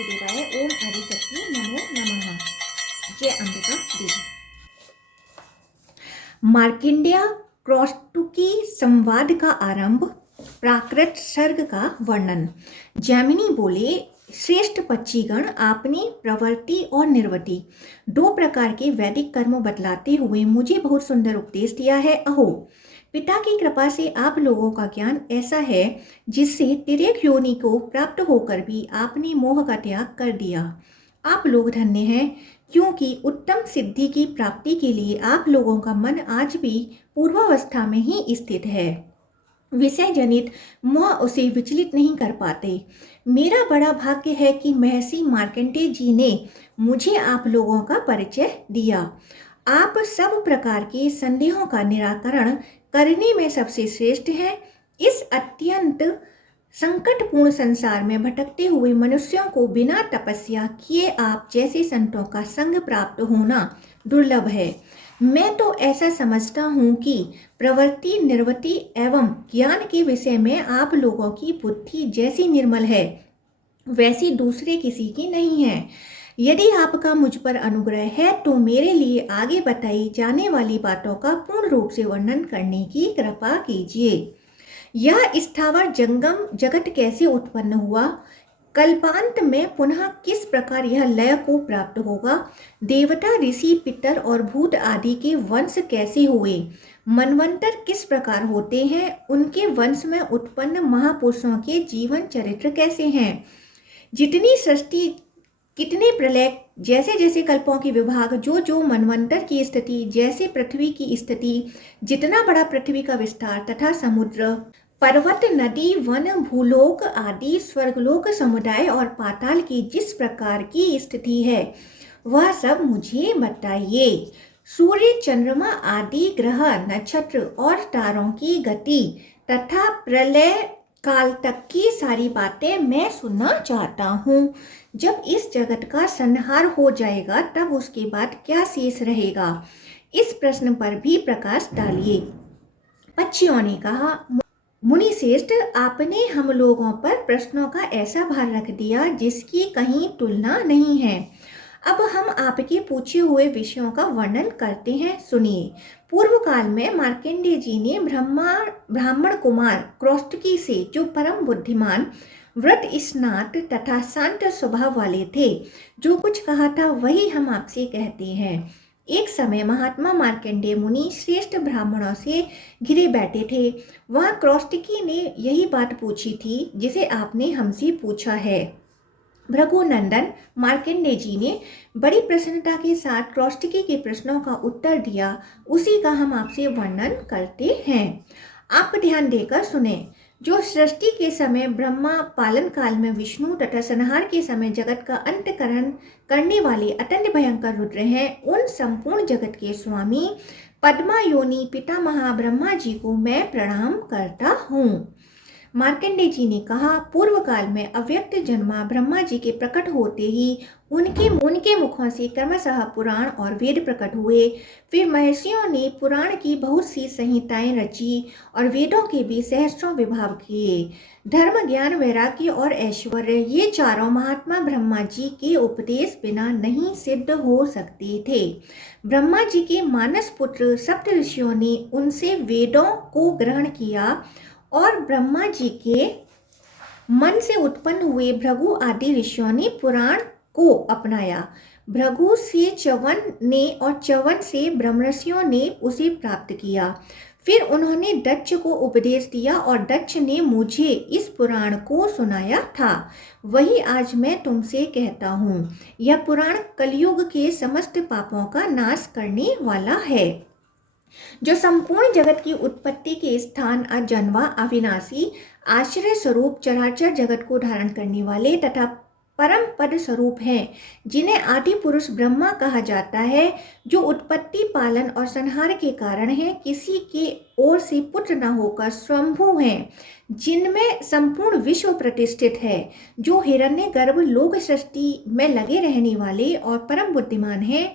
वासुदेवाय। ओम आदिशक्ति नमो नमः। जय अंबिका देवी। मार्कंडेय क्रौष्टुकी संवाद का आरंभ। प्राकृत सर्ग का वर्णन। जैमिनी बोले, श्रेष्ठ पक्षीगण, आपने प्रवृत्ति और निर्वृत्ति दो प्रकार के वैदिक कर्म बतलाते हुए मुझे बहुत सुंदर उपदेश दिया है। अहो, पिता की कृपा से आप लोगों का ज्ञान ऐसा है जिससे तिर्यक योनि को प्राप्त होकर भी आपने मोह का त्याग कर दिया। आप लोग धन्य हैं, क्योंकि उत्तम सिद्धि की प्राप्ति के लिए आप लोगों का मन आज भी पूर्वावस्था में ही स्थित है। विषय जनित मोह उसे विचलित नहीं कर पाते। मेरा बड़ा भाग्य है कि महर्षि मार्कंडेय जी ने मुझे आप लोगों का परिचय दिया। आप सब प्रकार के संदेहों का निराकरण करने में सबसे श्रेष्ठ हैं। इस अत्यंत संकटपूर्ण संसार में भटकते हुए मनुष्यों को बिना तपस्या किए आप जैसे संतों का संग प्राप्त होना दुर्लभ है। मैं तो ऐसा समझता हूँ कि प्रवृत्ति, निर्वृत्ति एवं ज्ञान के विषय में आप लोगों की बुद्धि जैसी निर्मल है वैसी दूसरे किसी की नहीं है। यदि आपका मुझ पर अनुग्रह है तो मेरे लिए आगे बताई जाने वाली बातों का पूर्ण रूप से वर्णन करने की कृपा कीजिए। यह स्थावर जंगम जगत कैसे उत्पन्न हुआ? कल्पांत में पुनः किस प्रकार यह लय को प्राप्त होगा? देवता, ऋषि, पितर और भूत आदि के वंश कैसे हुए? मनवंतर किस प्रकार होते हैं? उनके वंश में उत्पन्न महापुरुषों के जीवन चरित्र कैसे हैं? जितनी सृष्टि, कितने प्रलय, जैसे जैसे कल्पों के विभाग, जो जो मनवंतर की स्थिति, जैसे पृथ्वी की स्थिति, जितना बड़ा पृथ्वी का विस्तार तथा समुद्र, पर्वत, नदी, वन, भूलोक आदि, स्वर्गलोक, समुदाय और पाताल की जिस प्रकार की स्थिति है वह सब मुझे बताइए। सूर्य, चंद्रमा आदि ग्रह, नक्षत्र और तारों की गति तथा प्रलय काल तक की सारी बातें मैं सुनना चाहता हूँ। जब इस जगत का संहार हो जाएगा तब उसके बाद क्या शेष रहेगा? इस प्रश्न पर भी प्रकाश डालिए। पक्षियों ने कहा, मुनि श्रेष्ठ, आपने हम लोगों पर प्रश्नों का ऐसा भार रख दिया जिसकी कहीं तुलना नहीं है। अब हम आपके पूछे हुए विषयों का वर्णन करते हैं, सुनिए। पूर्व काल में मार्कंडेय जी ने ब्राह्मण कुमार क्रौष्टुकी से, जो परम बुद्धिमान, व्रत स्नात तथा शांत स्वभाव वाले थे, जो कुछ कहा था वही हम आपसे कहते हैं। एक समय महात्मा मार्कंडेय मुनि श्रेष्ठ ब्राह्मणों से घिरे बैठे थे। वहाँ क्रौष्टुकी ने यही बात पूछी थी जिसे आपने हमसे पूछा है। भृगुनंदन मार्कंडेय जी ने बड़ी प्रसन्नता के साथ क्रौष्टुकी के प्रश्नों का उत्तर दिया। उसी का हम आपसे वर्णन करते हैं। आप ध्यान देकर सुने। जो सृष्टि के समय ब्रह्मा, पालन काल में विष्णु तथा संहार के समय जगत का अंतकरण करने वाले अत्यंत भयंकर रुद्र हैं, उन संपूर्ण जगत के स्वामी पद्मा योनि पितामह ब्रह्मा जी को मैं प्रणाम करता हूँ। मार्कंडेय जी ने कहा, पूर्व काल में अव्यक्त जन्मा ब्रह्मा जी के प्रकट होते ही उनके मुखों से क्रमशः पुराण और वेद प्रकट हुए। फिर महर्षियों ने पुराण की बहुत सी संहिताएं रची और वेदों के भी सहस्रों विभाग किए। धर्म, ज्ञान, वैराग्य और ऐश्वर्य, ये चारों महात्मा ब्रह्मा जी के उपदेश बिना नहीं सिद्ध हो सकते थे। ब्रह्मा जी के मानस पुत्र सप्त ऋषियों ने उनसे वेदों को ग्रहण किया और ब्रह्मा जी के मन से उत्पन्न हुए भृगु आदि ऋषियों ने पुराण को अपनाया। भृगु से च्यवन ने और च्यवन से ब्रह्मर्षियों ने उसे प्राप्त किया। फिर उन्होंने दक्ष को उपदेश दिया और दक्ष ने मुझे इस पुराण को सुनाया था। वही आज मैं तुमसे कहता हूँ। यह पुराण कलयुग के समस्त पापों का नाश करने वाला है, जो संपूर्ण जगत की उत्पत्ति के स्थान, अजन्मा, अविनाशी, आश्रय स्वरूप, चराचर जगत को धारण करने वाले तथा परम पद स्वरूप हैं, जिन्हें आदि पुरुष ब्रह्मा कहा जाता है, जो उत्पत्ति, पालन और संहार के कारण हैं, किसी के ओर से पुत्र न होकर स्वयंभू हैं, जिनमें संपूर्ण विश्व प्रतिष्ठित है, जो हिरण्यगर्भ लोक सृष्टि में लगे रहने वाले और परम बुद्धिमान हैं।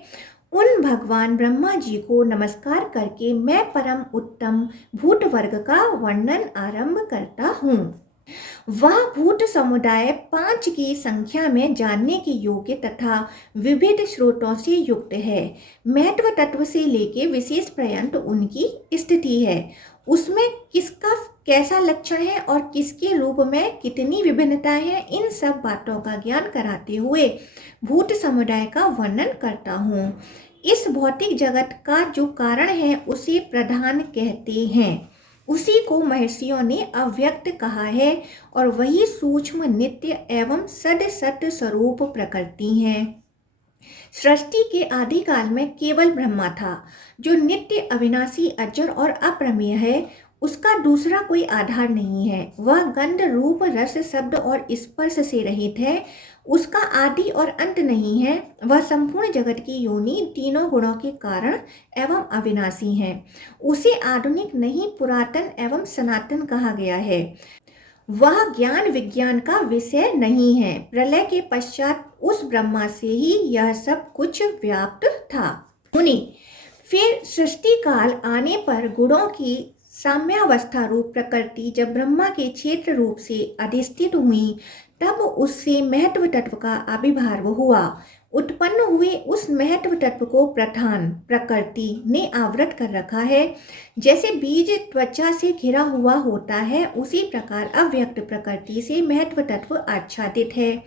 उन भगवान ब्रह्मा जी को नमस्कार करके मैं परम उत्तम भूत वर्ग का वर्णन आरंभ करता हूँ। वह भूत समुदाय 5 की संख्या में जानने के योग्य तथा विविध स्रोतों से युक्त है। महत्व तत्व से लेके विशेष पर्यंत उनकी स्थिति है, उसमें किसका कैसा लक्षण है और किसके रूप में कितनी विभिन्नताएं हैं, इन सब बातों का ज्ञान कराते हुए भूत समुदाय का वर्णन करता हूँ। इस भौतिक जगत का जो कारण है उसे प्रधान कहते हैं, उसी को महर्षियों ने अव्यक्त कहा है और वही सूक्ष्म नित्य एवं सद सत स्वरूप प्रकृति है। सृष्टि के आदि काल में केवल ब्रह्मा था, जो नित्य अविनाशी अजर और अप्रमेय है। उसका दूसरा कोई आधार नहीं है। वह गंध रूप रस शब्द और स्पर्श से रहित है। उसका आदि और अंत नहीं है। वह संपूर्ण जगत की योनि, तीनों गुणों के कारण एवं अविनाशी है। उसे आधुनिक नहीं, पुरातन एवं सनातन कहा गया है। वह ज्ञान विज्ञान का विषय नहीं है। प्रलय के पश्चात उस ब्रह्मा से ही यह सब कुछ व्याप्त था। मुनि, फिर सृष्टि काल आने पर गुणों की साम्यावस्था रूप प्रकृति जब ब्रह्मा के क्षेत्र रूप से अधिष्ठित हुई, तब उससे महत्व तत्व का आविर्भाव हुआ। उत्पन्न हुए उस महत्व तत्व को प्रधान प्रकृति ने आवृत कर रखा है। जैसे बीज त्वचा से घिरा हुआ होता है, उसी प्रकार अव्यक्त प्रकृति से महत्व तत्व आच्छादित है।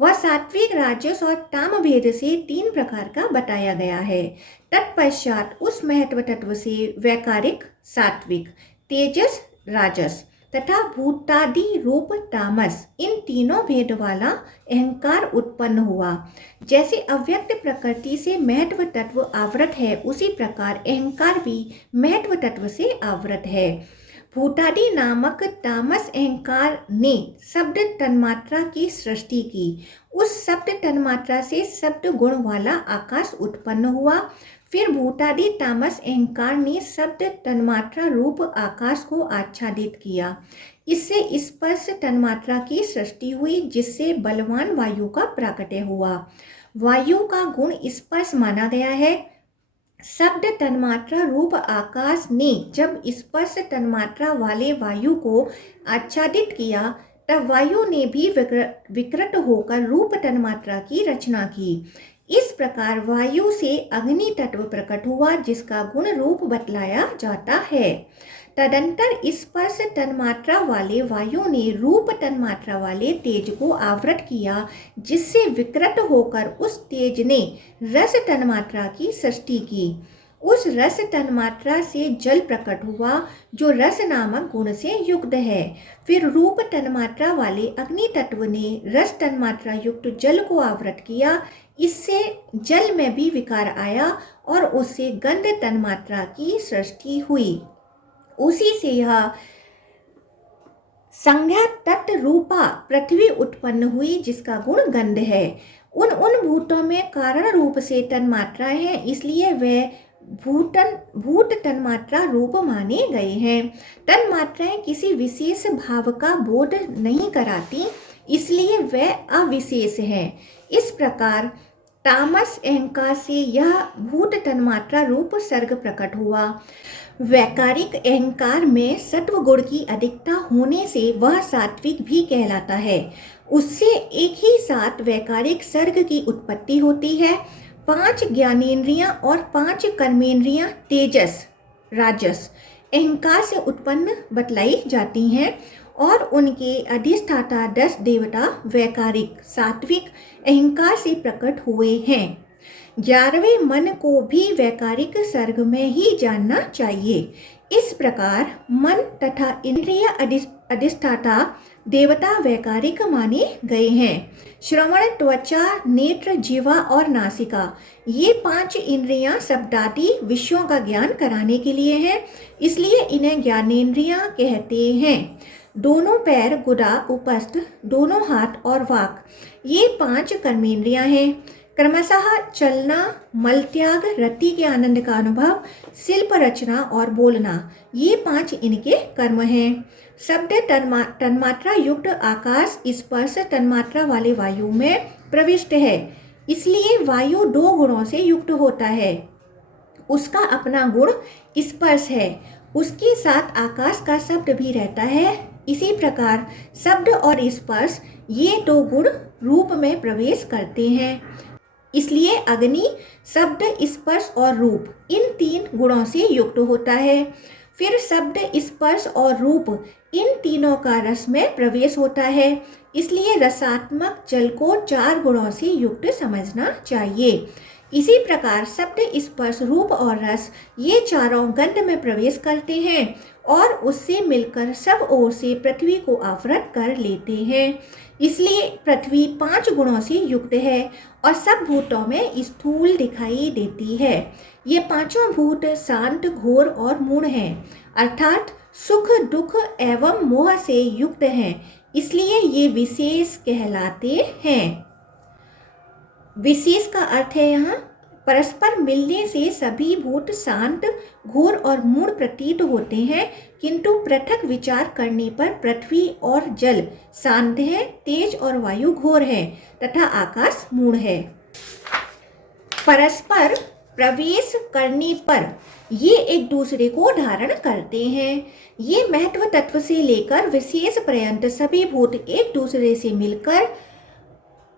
वह सात्विक, राजस और ताम भेद से 3 प्रकार का बताया गया है। तत्पश्चात उस महत्व तत्व से वैकारिक सात्विक, तेजस राजस तथा भूतादि रूप तामस, इन तीनों भेद वाला अहंकार उत्पन्न हुआ। जैसे अव्यक्त प्रकृति से महत्व तत्व आवृत है, उसी प्रकार अहंकार भी महत्व तत्व से आवृत है। भूतादि नामक तामस अहंकार ने शब्द तन्मात्रा की सृष्टि की। उस शब्द तन्मात्रा से शब्द गुण वाला आकाश उत्पन्न हुआ। फिर भूतादि तामस अहंकार ने शब्द तन्मात्रा रूप आकाश को आच्छादित किया। इससे स्पर्श तन्मात्रा की सृष्टि हुई, जिससे बलवान वायु का प्राकट्य हुआ। वायु का गुण स्पर्श माना गया है। शब्द तन्मात्रा रूप आकाश ने जब स्पर्श तन्मात्रा वाले वायु को आच्छादित किया, तब वायु ने भी विकृत होकर रूप तन्मात्रा की रचना की। इस प्रकार वायु से अग्नि तत्व प्रकट हुआ, जिसका गुण रूप बतलाया जाता है। तदंतर स्पर्श तन्मात्रा वाले वायु ने रूप तन्मात्रा वाले तेज को आवृत किया, जिससे विकृत होकर उस तेज ने रस तन्मात्रा की सृष्टि की। उस रस तन्मात्रा से जल प्रकट हुआ, जो रस नामक गुण से युक्त है। फिर रूप तन्मात्रा वाले अग्नि तत्व ने रस तन्मात्रा युक्त जल को आवृत किया। इससे जल में भी विकार आया और उससे गंध तन्मात्रा की सृष्टि हुई। उसी से यह संज्ञा तत्व रूपा पृथ्वी उत्पन्न हुई, जिसका गुण गंध है। उन भूतों में कारण रूप से तन्मात्राएं हैं, इसलिए वे भूत तन्मात्रा रूप माने गए हैं। तन्मात्राएं किसी विशेष भाव का बोध नहीं कराती, इसलिए वे अविशेष हैं। इस प्रकार तामस अहंकार से यह भूत तन्मात्रा रूप सर्ग प्रकट हुआ। वैकारिक अहंकार में सत्व गुण की अधिकता होने से वह सात्विक भी कहलाता है। उससे एक ही साथ वैकारिक सर्ग की उत्पत्ति होती है। 5 ज्ञानेंद्रियां और 5 कर्मेंद्रियां तेजस राजस अहंकार से उत्पन्न बतलाई जाती हैं और उनके अधिष्ठाता 10 देवता वैकारिक सात्विक अहंकार से प्रकट हुए हैं। 11वें मन को भी वैकारिक सर्ग में ही जानना चाहिए। इस प्रकार मन तथा इंद्रिय अधिष्ठाता देवता वैकारिक माने गए हैं। श्रवण, त्वचा, नेत्र, जीवा और नासिका, ये 5 इंद्रियां शब्दादि विषयों का ज्ञान कराने के लिए हैं, इसलिए इन्हें ज्ञानेंद्रियां कहते हैं। दोनों पैर, गुदा, उपस्थ, दोनों हाथ और वाक, ये 5 कर्मेंद्रियां हैं। क्रमशः चलना, मलत्याग, रति के आनंद का अनुभव, शिल्प रचना और बोलना, ये 5 इनके कर्म हैं। शब्द तन्मात्रा युक्त आकाश स्पर्श तन्मात्रा वाले वायु में प्रविष्ट है, इसलिए वायु 2 गुणों से युक्त होता है। उसका अपना गुण स्पर्श है, उसके साथ आकाश का शब्द भी रहता है, इसी प्रकार शब्द और स्पर्श ये दो गुण रूप में प्रवेश करते हैं। इसलिए अग्नि शब्द, स्पर्श और रूप इन तीन गुणों से युक्त होता है। फिर शब्द, स्पर्श और रूप इन तीनों का रस में प्रवेश होता है। इसलिए रसात्मक जल को चार गुणों से युक्त समझना चाहिए। इसी प्रकार शब्द, स्पर्श, रूप और रस ये चारों गंध में प्रवेश करते हैं और उससे मिलकर सब ओर से पृथ्वी को आवृत कर लेते हैं। इसलिए पृथ्वी पांच गुणों से युक्त है और सब भूतों में स्थूल दिखाई देती है। ये पांचों भूत शांत, घोर और मूढ़ हैं, अर्थात सुख, दुख एवं मोह से युक्त हैं। इसलिए ये विशेष कहलाते हैं। विशेष का अर्थ है यहाँ परस्पर मिलने से सभी भूत शांत, घोर और मूढ़ प्रतीत होते हैं, किंतु पृथक विचार करने पर पृथ्वी और जल शांत है, तेज और वायु घोर है तथा आकाश मूढ़ है। परस्पर प्रवेश करने पर ये एक दूसरे को धारण करते हैं। ये महत्व तत्व से लेकर विशेष पर्यंत सभी भूत एक दूसरे से मिलकर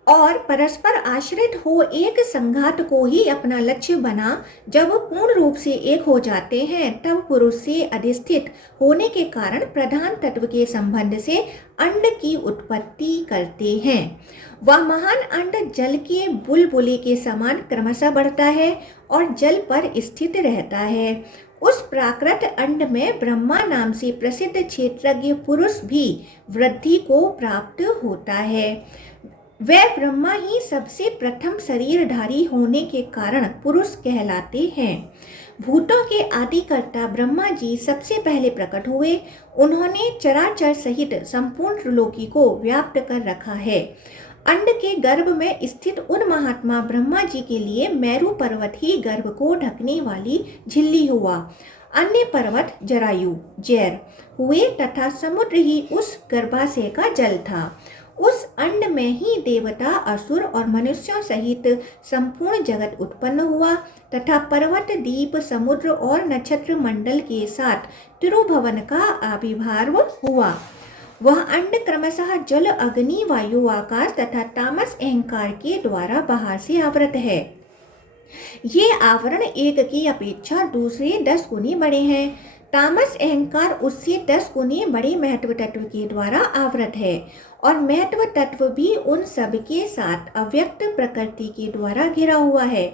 और परस्पर आश्रित हो एक संघात को ही अपना लक्ष्य बना जब पूर्ण रूप से एक हो जाते हैं, तब पुरुष से अधिष्ठित होने के कारण प्रधान तत्व के संबंध से अंड की उत्पत्ति करते हैं। वह महान अंड जल के बुलबुले के समान क्रमशः बढ़ता है और जल पर स्थित रहता है। उस प्राकृत अंड में ब्रह्मा नाम से प्रसिद्ध क्षेत्रज्ञ पुरुष भी वृद्धि को प्राप्त होता है। वह ब्रह्मा ही सबसे प्रथम शरीरधारी होने के कारण पुरुष कहलाते हैं। भूतों के आदिकर्ता ब्रह्मा जी सबसे पहले प्रकट हुए। उन्होंने चराचर सहित संपूर्ण त्रिलोकी को व्याप्त कर रखा है। अंड के गर्भ में स्थित उन महात्मा ब्रह्मा जी के लिए मेरु पर्वत ही गर्भ को ढकने वाली झिल्ली हुआ। अन्य पर्वत जरायु, जैर हुए तथा समुद्र ही उस गर्भाशय का जल था। उस अंड में ही देवता, असुर और मनुष्यों सहित संपूर्ण जगत उत्पन्न हुआ तथा पर्वत, द्वीप, समुद्र और नक्षत्र मंडल के साथ तिरुभुवन का आविर्भाव हुआ। वह अंड क्रमशः जल, अग्नि, वायु, आकाश तथा तामस अहंकार के द्वारा बाहर से आवृत है। ये आवरण एक की अपेक्षा दूसरे 10 गुनी बड़े हैं। तामस अहंकार उससे 10 गुनी बड़े महत्व तत्व के द्वारा आवृत है और महत्व तत्व भी उन सब के साथ अव्यक्त प्रकृति के द्वारा घिरा हुआ है।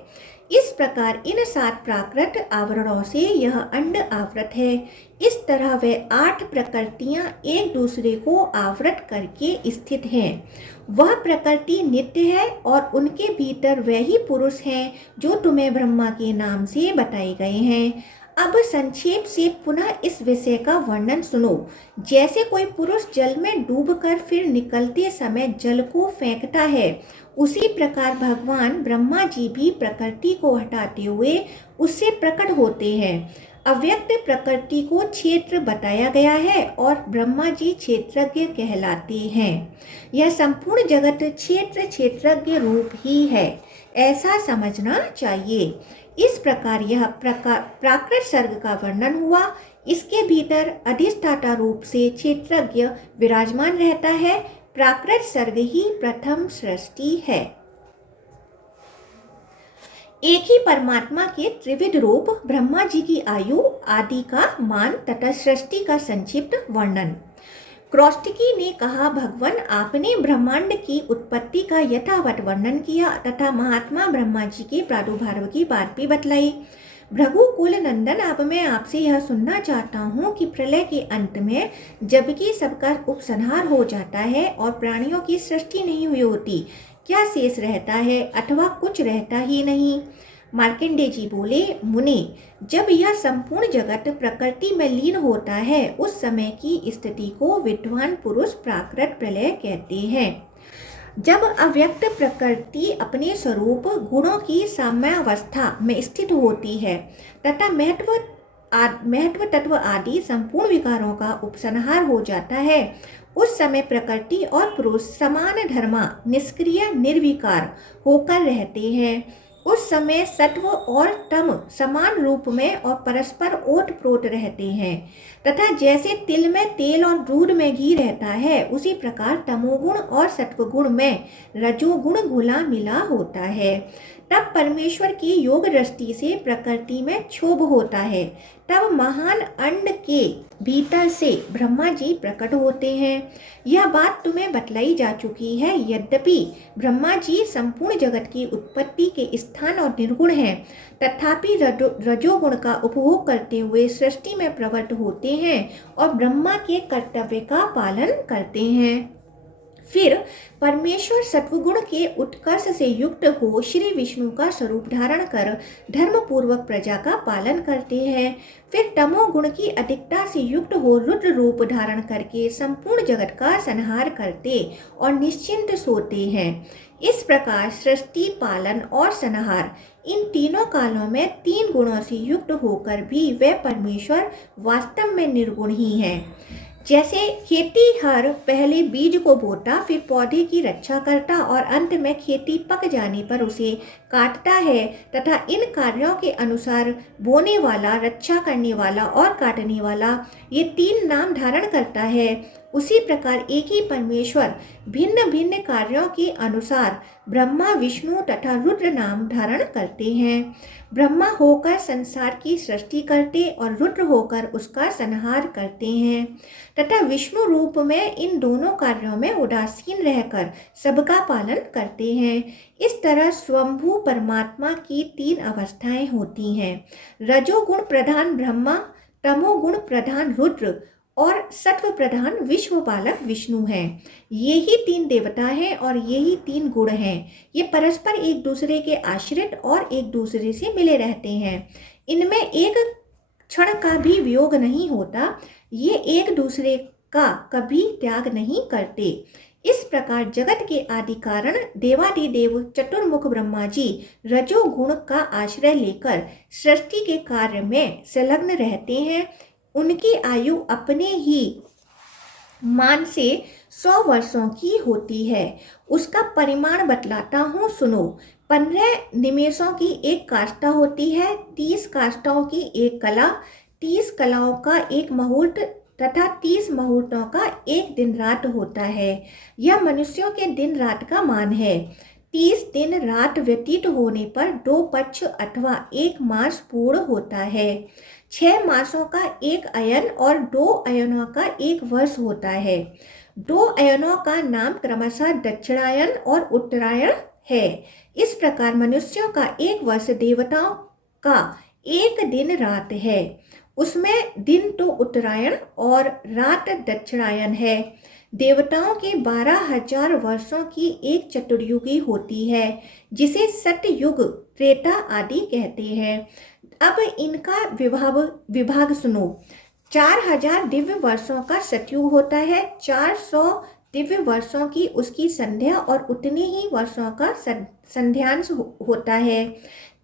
इस प्रकार इन 7 प्राकृत आवरणों से यह अंड आवृत है। इस तरह वे 8 प्रकृतियां एक दूसरे को आवृत करके स्थित हैं। वह प्रकृति नित्य है और उनके भीतर वही पुरुष हैं जो तुम्हें ब्रह्मा के नाम से बताए गए हैं। अब संक्षेप से पुनः इस विषय का वर्णन सुनो। जैसे कोई पुरुष जल में डूबकर फिर निकलते समय जल को फेंकता है, उसी प्रकार भगवान ब्रह्मा जी भी प्रकृति को हटाते हुए उससे प्रकट होते हैं। अव्यक्त प्रकृति को क्षेत्र बताया गया है और ब्रह्मा जी क्षेत्रज्ञ कहलाते हैं। यह संपूर्ण जगत क्षेत्र, क्षेत्रज्ञ रूप ही है, ऐसा समझना चाहिए। इस प्रकार यह प्राकृत सर्ग का वर्णन हुआ। इसके भीतर अधिष्ठाता रूप से क्षेत्रज्ञ विराजमान रहता है। प्राकृत सर्ग ही प्रथम सृष्टि है। एक ही परमात्मा के त्रिविध रूप, ब्रह्मा जी की आयु आदि का मान तथा सृष्टि का संक्षिप्त वर्णन। क्रौस्टकी ने कहा, भगवान आपने ब्रह्मांड की उत्पत्ति का यथावत वर्णन किया तथा महात्मा ब्रह्मा जी के प्रादुर्भाव की बात भी बतलाई। भृगुकुल नंदन, अब मैं आपसे यह सुनना चाहता हूँ कि प्रलय के अंत में जबकि सबका उपसंहार हो जाता है और प्राणियों की सृष्टि नहीं हुई होती, क्या शेष रहता है अथवा कुछ रहता ही नहीं? मार्कंडेय जी बोले, मुनि, जब यह संपूर्ण जगत प्रकृति में लीन होता है उस समय की स्थिति को विद्वान पुरुष प्राकृत प्रलय कहते हैं। जब अव्यक्त प्रकृति अपने स्वरूप गुणों की साम्यावस्था में स्थित होती है तथा महत्व तत्व आदि संपूर्ण विकारों का उपसंहार हो जाता है, उस समय प्रकृति और पुरुष समान धर्मा निष्क्रिय निर्विकार होकर रहते हैं। उस समय सत्व और तम समान रूप में और परस्पर ओत प्रोत रहते हैं, तथा जैसे तिल में तेल और दूध में घी रहता है, उसी प्रकार तमोगुण और सत्वगुण में रजोगुण घुला मिला होता है। तब परमेश्वर की योग दृष्टि से प्रकृति में क्षोभ होता है। तब महान अंड के भीतर से ब्रह्मा जी प्रकट होते हैं। यह बात तुम्हें बतलाई जा चुकी है। यद्यपि ब्रह्मा जी संपूर्ण जगत की उत्पत्ति के स्थान और निर्गुण हैं, तथापि रजोगुण का उपभोग करते हुए सृष्टि में प्रवृत्त होते हैं और ब्रह्मा के कर्तव्य का पालन करते हैं। फिर परमेश्वर सत्वगुण के उत्कर्ष से युक्त हो श्री विष्णु का स्वरूप धारण कर धर्म पूर्वक प्रजा का पालन करते हैं। फिर तमोगुण की अधिकता से युक्त हो रुद्र रूप धारण करके संपूर्ण जगत का संहार करते और निश्चिंत सोते हैं। इस प्रकार सृष्टि, पालन और संहार इन तीनों कालों में तीन गुणों से युक्त होकर भी वे परमेश्वर वास्तव में निर्गुण ही हैं। जैसे खेतीहर पहले बीज को बोता, फिर पौधे की रक्षा करता और अंत में खेती पक जाने पर उसे काटता है, तथा इन कार्यों के अनुसार बोने वाला, रक्षा करने वाला और काटने वाला ये तीन नाम धारण करता है, उसी प्रकार एक ही परमेश्वर भिन्न भिन्न कार्यों के अनुसार ब्रह्मा, विष्णु तथा रुद्र नाम धारण करते हैं। ब्रह्मा होकर संसार की सृष्टि करते और रुद्र होकर उसका संहार करते हैं, तथा विष्णु रूप में इन दोनों कार्यों में उदासीन रहकर सबका पालन करते हैं। इस तरह स्वयंभू परमात्मा की तीन अवस्थाएं होती हैं। रजोगुण प्रधान ब्रह्मा, तमोगुण प्रधान रुद्र और सत्व प्रधान विश्वपालक विष्णु हैं। ये ही तीन देवता हैं और ये ही तीन गुण हैं। ये परस्पर एक दूसरे के आश्रित और एक दूसरे से मिले रहते हैं। इनमें एक क्षण का भी वियोग नहीं होता। ये एक दूसरे का कभी त्याग नहीं करते। इस प्रकार जगत के आदि कारण देवादिदेव चतुर्मुख ब्रह्मा जी रजोगुण का आश्रय लेकर सृष्टि के कार्य में संलग्न रहते हैं। उनकी आयु अपने ही मान से 100 वर्षों की होती है। उसका परिमाण बतलाता हूँ, सुनो। 15 निमेषों की एक काष्ठा होती है, 30 काष्ठाओं की एक कला, 30 कलाओं का एक मुहूर्त तथा 30 मुहूर्तों का एक दिन रात होता है। यह मनुष्यों के दिन रात का मान है। 30 दिन रात व्यतीत होने पर 2 पक्ष अथवा 1 मास पूर्ण होता है। 6 मासों का एक अयन और 2 अयनों का एक वर्ष होता है। 2 अयनों का नाम क्रमशः दक्षिणायन और उत्तरायण है। इस प्रकार मनुष्यों का एक वर्ष देवताओं का एक दिन रात है। उसमें दिन तो उत्तरायण और रात दक्षिणायन है। देवताओं के 12,000 वर्षों की एक चतुर्युगी होती है, जिसे सतयुग, त्रेता आदि कहते हैं। अब इनका विभाग सुनो। 4,000 दिव्य वर्षों का सतयुग होता है, 400 दिव्य वर्षों की उसकी संध्या और उतने ही वर्षों का संध्यांश होता है।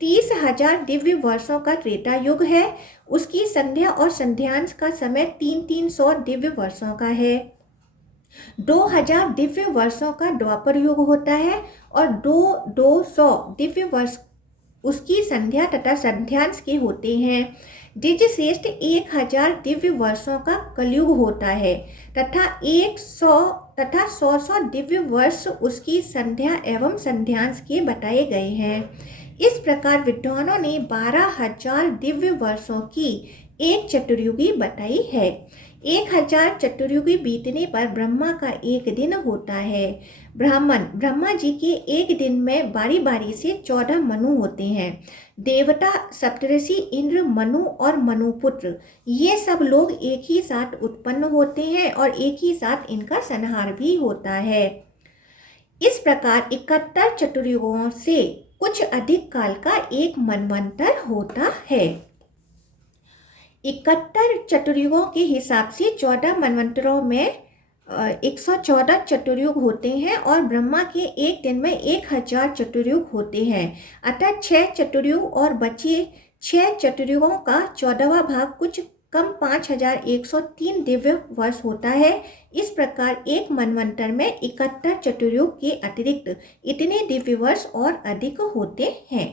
30,000 दिव्य वर्षों का त्रेता युग है, उसकी संध्या और संध्यांश का समय 300 दिव्य वर्षों का है। 2,000 दिव्य वर्षों का द्वापर युग होता है और 200 दिव्य वर्ष उसकी संध्या तथा संध्यांश के होते हैं। द्विज श्रेष्ठ 1,000 दिव्य वर्षों का कलयुग होता है तथा 100 दिव्य वर्ष उसकी संध्या एवं संध्यांश के बताए गए हैं। इस प्रकार विद्वानों ने 12,000 दिव्य वर्षों की एक चतुर्युगी बताई है। 1,000 चतुर्युगी बीतने पर ब्रह्मा का एक दिन होता है। ब्रह्मा जी के एक दिन में बारी बारी से 14 मनु होते हैं। देवता, सप्तऋषि, इंद्र, मनु और मनुपुत्र, ये सब लोग एक ही साथ उत्पन्न होते हैं और एक ही साथ इनका संहार भी होता है। इस प्रकार 71 चतुर्युगों से कुछ अधिक काल का एक मनवंतर होता है। 71 चतुर्युगों के हिसाब से 14 मनवंतरों में 114 चतुर्युग होते हैं और ब्रह्मा के एक दिन में 1,000 चतुर्युग होते हैं। अतः 6 चतुर्युग और बचे 6 चतुर्युगों का 14वां भाग कुछ कम 5,103 दिव्य वर्ष होता है। इस प्रकार एक मनवंतर में 71 चतुर्युग के अतिरिक्त इतने दिव्य वर्ष और अधिक होते हैं।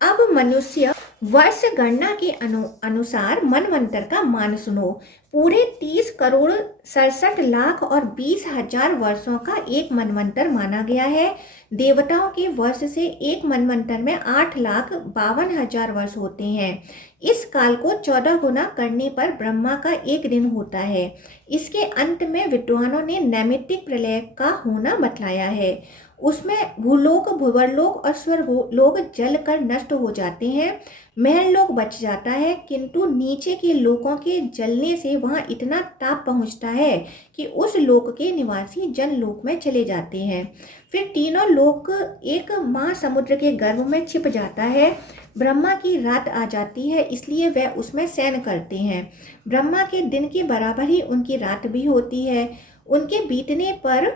अब मनुष्य वर्ष गणना के अनुसार मनवंतर का मान सुनो। पूरे 30 करोड़ 67 लाख और 20 हजार वर्षों का एक मनवंतर माना गया है। देवताओं के वर्ष से एक मनवंतर में 8,52,000 वर्ष होते हैं। इस काल को 14 गुना करने पर ब्रह्मा का एक दिन होता है। इसके अंत में विद्वानों ने नैमित्तिक प्रलय का होना बतलाया है। उसमें भूलोक, भुवरलोक और स्वर्गलोक जल कर नष्ट हो जाते हैं। महल लोक बच जाता है, किंतु नीचे के लोकों के जलने से वहां इतना ताप पहुंचता है कि उस लोक के निवासी जन लोक में चले जाते हैं। फिर तीनों लोक एक महासमुद्र के गर्भ में छिप जाता है। ब्रह्मा की रात आ जाती है, इसलिए वह उसमें शयन करते हैं। ब्रह्मा के दिन के बराबर ही उनकी रात भी होती है। उनके बीतने पर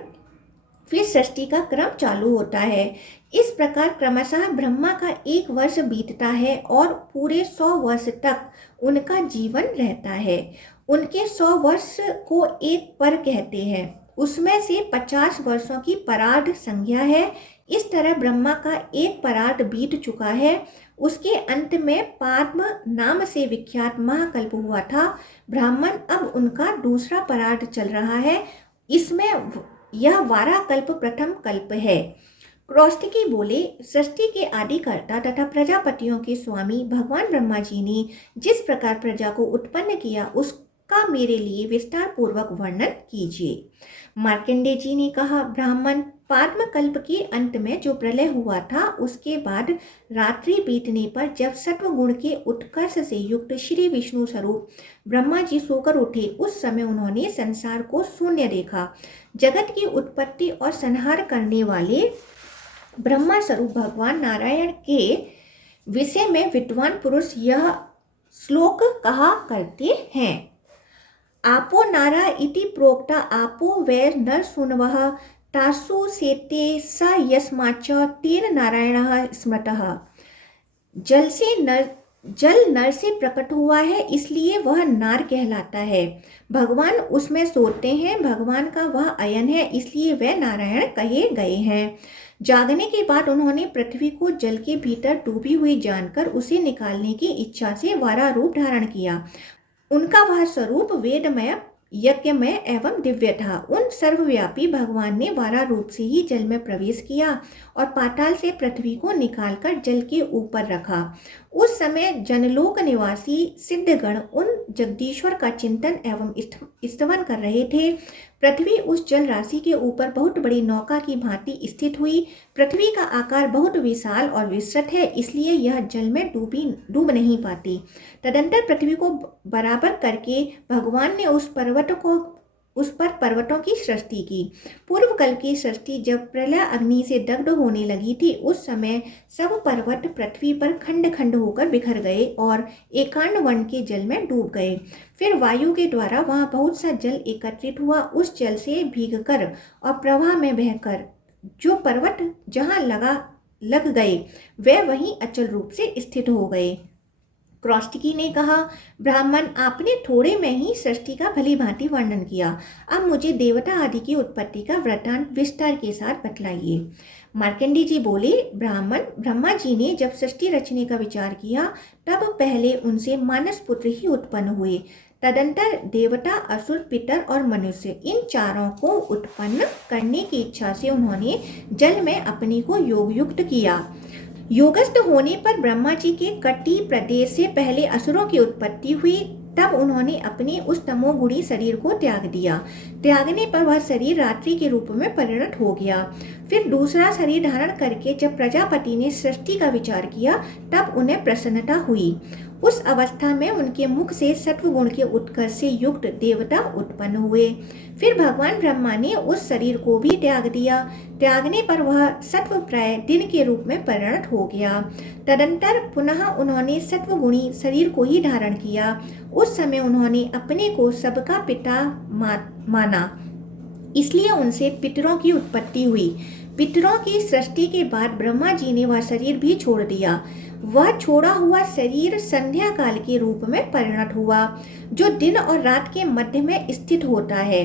फिर सृष्टि का क्रम चालू होता है। इस प्रकार क्रमशः ब्रह्मा का एक वर्ष बीतता है और पूरे 100 वर्ष तक उनका जीवन रहता है। उनके 100 वर्ष को एक पर कहते हैं। उसमें से 50 वर्षों की परार्ध संज्ञा है। इस तरह ब्रह्मा का एक परार्ध बीत चुका है। उसके अंत में पाद्म नाम से विख्यात महाकल्प हुआ था। ब्राह्मण अब उनका दूसरा परार्ध चल रहा है। इसमें यह वारा कल्प प्रथम कल्प है। क्रौस्टिकी बोले, सृष्टि के आदिकर्ता तथा प्रजापतियों के स्वामी भगवान ब्रह्मा जी ने जिस प्रकार प्रजा को उत्पन्न किया उसका मेरे लिए विस्तार पूर्वक वर्णन कीजिए। मार्कंडेय जी ने कहा, ब्राह्मण, पाद्म कल्प के अंत में जो प्रलय हुआ था उसके बाद रात्रि बीतने पर जब सत्व गुण के उत्कर्ष से युक्त श्री विष्णु स्वरूप ब्रह्मा जी सोकर उठे, उस समय उन्होंने संसार को शून्य देखा। जगत की उत्पत्ति और संहार करने वाले ब्रह्मा स्वरूप भगवान नारायण के विषय में विद्वान पुरुष यह श्लोक कहा करते हैं। आपो नारा इति प्रोक्ता आपो वै नर सुनवः तासु सेते स यस्माच्च तेन नारायणः स्मृतः। जल नर से प्रकट हुआ है, इसलिए वह नार कहलाता है। भगवान उसमें सोते हैं, भगवान का वह अयन है, इसलिए वह नारायण कहे गए हैं। जागने के बाद उन्होंने पृथ्वी को जल के भीतर डूबी हुई जानकर उसे निकालने की इच्छा से वारा रूप धारण किया। उनका वह स्वरूप वेदमय, यज्ञमय एवं दिव्य था। उन सर्वव्यापी भगवान ने वारा रूप से ही जल में प्रवेश किया और पाताल से पृथ्वी को निकालकर जल के ऊपर रखा। उस समय जनलोक निवासी सिद्धगण उन जगदीश्वर का चिंतन एवं स्तवन कर रहे थे। पृथ्वी उस जल राशि के ऊपर बहुत बड़ी नौका की भांति स्थित हुई। पृथ्वी का आकार बहुत विशाल और विस्तृत है, इसलिए यह जल में डूब नहीं पाती। तदंतर पृथ्वी को बराबर करके भगवान ने उस पर पर्वतों की सृष्टि की। पूर्व कल की सृष्टि जब प्रलय अग्नि से दग्ध होने लगी थी, उस समय सब पर्वत पृथ्वी पर खंड खंड होकर बिखर गए और एकांड वन के जल में डूब गए। फिर वायु के द्वारा वहां बहुत सा जल एकत्रित हुआ। उस जल से भीगकर और प्रवाह में बहकर जो पर्वत जहां लग गए वे वहीं अचल रूप से स्थित हो गए। क्रौस्टिकी ने कहा, ब्राह्मण, आपने थोड़े में ही सृष्टि का भली भांति वर्णन किया। अब मुझे देवता आदि की उत्पत्ति का वृत्तांत विस्तार के साथ बतलाइए। मार्कंडेय जी बोले, ब्राह्मण, ब्रह्मा जी ने जब सृष्टि रचने का विचार किया तब पहले उनसे मानस पुत्र ही उत्पन्न हुए। तदंतर देवता, असुर, पितर और मनुष्य, इन चारों को उत्पन्न करने की इच्छा से उन्होंने जल में अपने को योग युक्त किया। योगस्थ होने पर ब्रह्मा जी के कटी प्रदेश से पहले असुरों की उत्पत्ति हुई। तब उन्होंने अपने उस तमोगुणी शरीर को त्याग दिया। त्यागने पर वह शरीर रात्रि के रूप में परिणत हो गया। फिर दूसरा शरीर धारण करके जब प्रजापति ने सृष्टि का विचार किया तब उन्हें प्रसन्नता हुई। उस अवस्था में उनके मुख से सत्वगुण के उत्कर्ष से युक्त देवता उत्पन्न हुए। फिर भगवान ब्रह्मा ने उस शरीर को भी त्याग दिया। त्यागने पर वह सत्वप्राय दिन के रूप में परिणत हो गया। तदंतर पुनः उन्होंने सत्वगुणी शरीर को ही धारण किया। उस समय उन्होंने अपने को सबका पिता माना, इसलिए उनसे पितरों की उत्पत्ति हुई। पितरों की सृष्टि के बाद ब्रह्मा जी ने वह शरीर भी छोड़ दिया। वह छोड़ा हुआ शरीर संध्या काल के रूप में परिणत हुआ, जो दिन और रात के मध्य में स्थित होता है।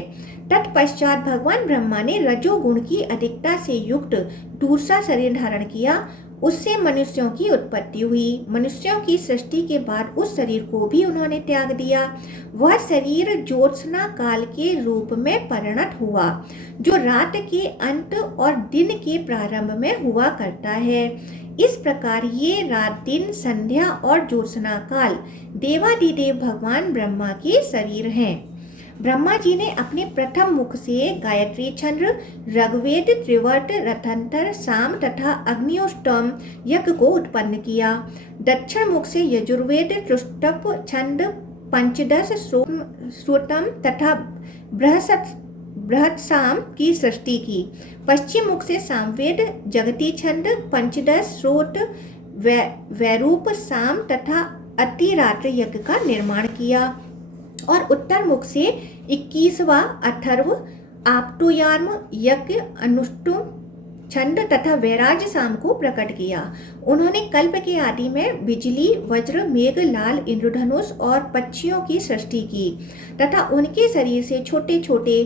तत्पश्चात भगवान ब्रह्मा ने रजोगुण की अधिकता से युक्त दूसरा शरीर धारण किया। उससे मनुष्यों की उत्पत्ति हुई। मनुष्यों की सृष्टि के बाद उस शरीर को भी उन्होंने त्याग दिया। वह शरीर ज्योत्सना काल के रूप में परिणत हुआ, जो रात के अंत और दिन के प्रारंभ में हुआ करता है। इस प्रकार ये रात, दिन, संध्या और ज्योत्सना काल देवादिदेव भगवान ब्रह्मा के शरीर हैं। ब्रह्मा जी ने अपने प्रथम मुख से गायत्री छंद, ऋग्वेद, त्रिवट, रथंतर, साम तथा अग्निहोत्रम यज्ञ को उत्पन्न किया। दक्षिण मुख से यजुर्वेद, त्रुष्टप छंद, पंचदश, श्रोतम तथा बृहत्साम की सृष्टि की। पश्चिम मुख से सामवेद, जगती छंद, पंचदश, श्रोत, वैरूप, साम तथा अतिरात्र यज्ञ का निर्माण किया और उत्तर मुख से 21वां अथर्व, आपटोयार्म यज्ञ, अनुष्टुप छंद तथा वैराज साम को प्रकट किया। उन्होंने कल्प के आदि में बिजली, वज्र, मेघ, लाल इंद्रधनुष और पक्षियों की सृष्टि की तथा उनके शरीर से छोटे छोटे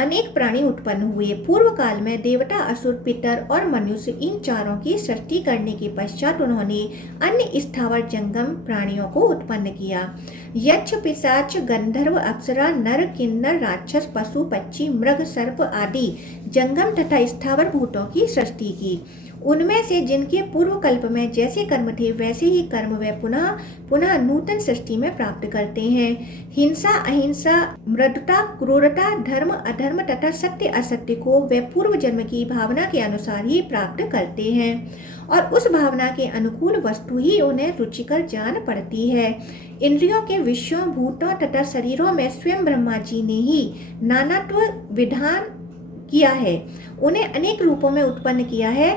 अनेक प्राणी उत्पन्न हुए। पूर्व काल में देवता, असुर, पितर और मनुष्य, इन चारों की सृष्टि करने के पश्चात उन्होंने अन्य स्थावर जंगम प्राणियों को उत्पन्न किया। यक्ष, पिशाच, गंधर्व, अप्सरा, नर, किन्नर, राक्षस, पशु, पक्षी, मृग, सर्प आदि जंगम तथा स्थावर भूतों की सृष्टि की। उनमें से जिनके पूर्व कल्प में जैसे कर्म थे वैसे ही कर्म वे पुनः पुनः नूतन सृष्टि में प्राप्त करते हैं। हिंसा, अहिंसा, मृदुता, क्रूरता, धर्म, अधर्म तथा सत्य असत्य को वे पूर्व जन्म की भावना के अनुसार ही प्राप्त करते हैं और उस भावना के अनुकूल वस्तु ही उन्हें रुचिकर जान पड़ती है। इंद्रियों के विषयों, भूतों तथा शरीरों में स्वयं ब्रह्मा जी ने ही नानात्व विधान किया है, उन्हें अनेक रूपों में उत्पन्न किया है।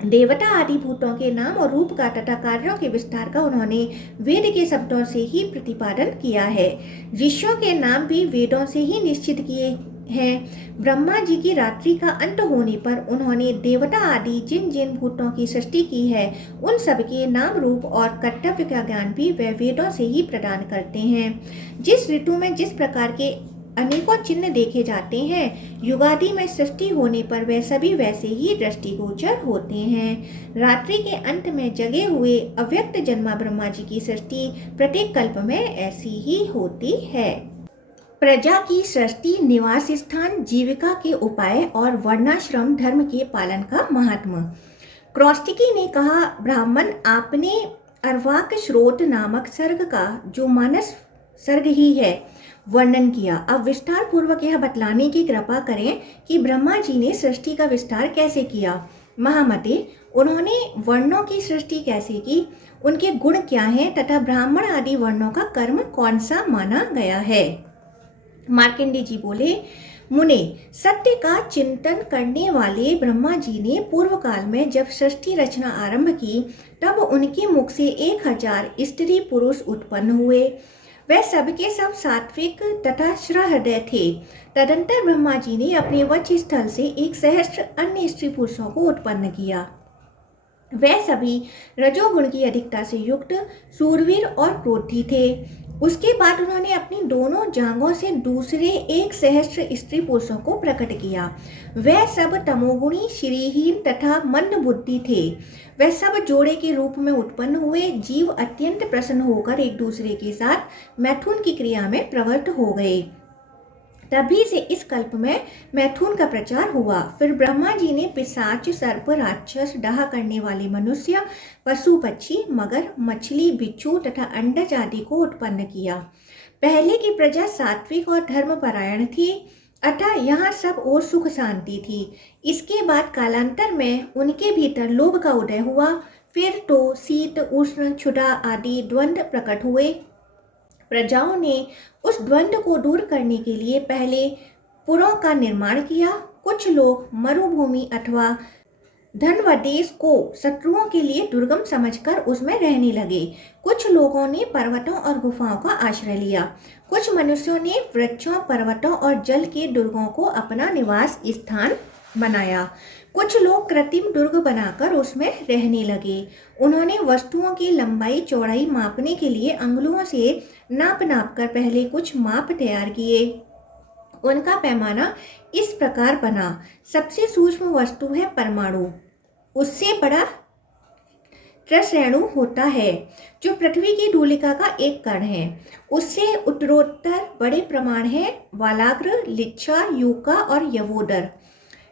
देवता आदि भूतों के नाम और रूप का तथा कार्यों के विस्तार का उन्होंने वेद के शब्दों से ही प्रतिपादन किया है। ऋषियों के नाम भी वेदों से ही निश्चित किए हैं। ब्रह्मा जी की रात्रि का अंत होने पर उन्होंने देवता आदि जिन जिन भूतों की सृष्टि की है उन सबके नाम, रूप और कर्तव्य का ज्ञान भी वे वेदों से ही प्रदान करते हैं। जिस ऋतु में जिस प्रकार के अनेकों चिन्ह देखे जाते हैं, युगादि में सृष्टि होने पर वे सभी वैसे ही दृष्टिगोचर होते हैं। रात्रि के अंत में जगे हुए अव्यक्त जन्मा ब्रह्मा जी की सृष्टि प्रत्येक कल्प में ऐसी ही होती है। प्रजा की सृष्टि, निवास स्थान, जीविका के उपाय और वर्णाश्रम धर्म के पालन का महात्मा। क्रौस्टिकी ने कहा, ब्राह्मण, आपने अर्वाक श्रोत नामक सर्ग का, जो मानस सर्ग ही है, वर्णन किया। अब विस्तार पूर्वक यह बतलाने की कृपा करें कि ब्रह्मा जी ने सृष्टि का विस्तार कैसे किया। महामते, उन्होंने वर्णों की सृष्टि कैसे की, उनके गुण क्या हैं तथा ब्राह्मण आदि वर्णों का कर्म कौन सा माना गया है। मार्कंडेय जी बोले, मुने, सत्य का चिंतन करने वाले ब्रह्मा जी ने पूर्व काल में जब सृष्टि रचना आरंभ की तब उनके मुख से 1000 स्त्री पुरुष उत्पन्न हुए। वे सबके सब सात्विक तथा सहृदय थे। तदंतर ब्रह्मा जी ने अपने वक्ष स्थल से 1 सहस्त्र अन्य स्त्री पुरुषों को उत्पन्न किया। वे सभी रजोगुण की अधिकता से युक्त, शूरवीर और क्रोधी थे। उसके बाद उन्होंने अपनी दोनों जांघों से दूसरे 1 सहस्त्र स्त्री पुरुषों को प्रकट किया। वे सब तमोगुणी, श्रीहीन तथा मंद बुद्धि थे। वे सब जोड़े के रूप में उत्पन्न हुए। जीव अत्यंत प्रसन्न होकर एक दूसरे के साथ मैथुन की क्रिया में प्रवृत्त हो गए। तभी से इस कल्प में मैथुन का प्रचार हुआ। फिर ब्रह्मा जी ने पिशाच, सर्प, राक्षस, डाह करने वाले मनुष्य, पशु, पक्षी, मगर, मछली, बिच्छू तथा अंडज आदि को उत्पन्न किया। पहले की प्रजा सात्विक और धर्मपरायण थी, अतः यहाँ सब और सुख शांति थी। इसके बाद कालांतर में उनके भीतर लोभ का उदय हुआ। फिर तो शीत, उष्ण, क्षुधा आदि द्वंद्व प्रकट हुए। प्रजाओं ने उस द्वंद्व को दूर करने के लिए पहले पुरों का निर्माण किया। कुछ लोग मरुभूमि अथवा धनवदेश को शत्रुओं के लिए दुर्गम समझकर उसमें रहने लगे। कुछ लोगों ने पर्वतों और गुफाओं का आश्रय लिया। कुछ मनुष्यों ने वृक्षों, पर्वतों और जल के दुर्गों को अपना निवास स्थान बनाया। कुछ लोग कृत्रिम दुर्ग बनाकर उसमें रहने लगे। उन्होंने वस्तुओं की लंबाई चौड़ाई मापने के लिए अंगुलों से नाप कर पहले कुछ माप तैयार किए। उनका पैमाना इस प्रकार बना। सबसे सूक्ष्म वस्तु है परमाणु, उससे बड़ा त्रसरेणु होता है, जो पृथ्वी की धूलिका का एक कण है। उससे उत्तरोत्तर बड़े प्रमाण है वालाग्र, लिच्छा, यूका और यवोदर।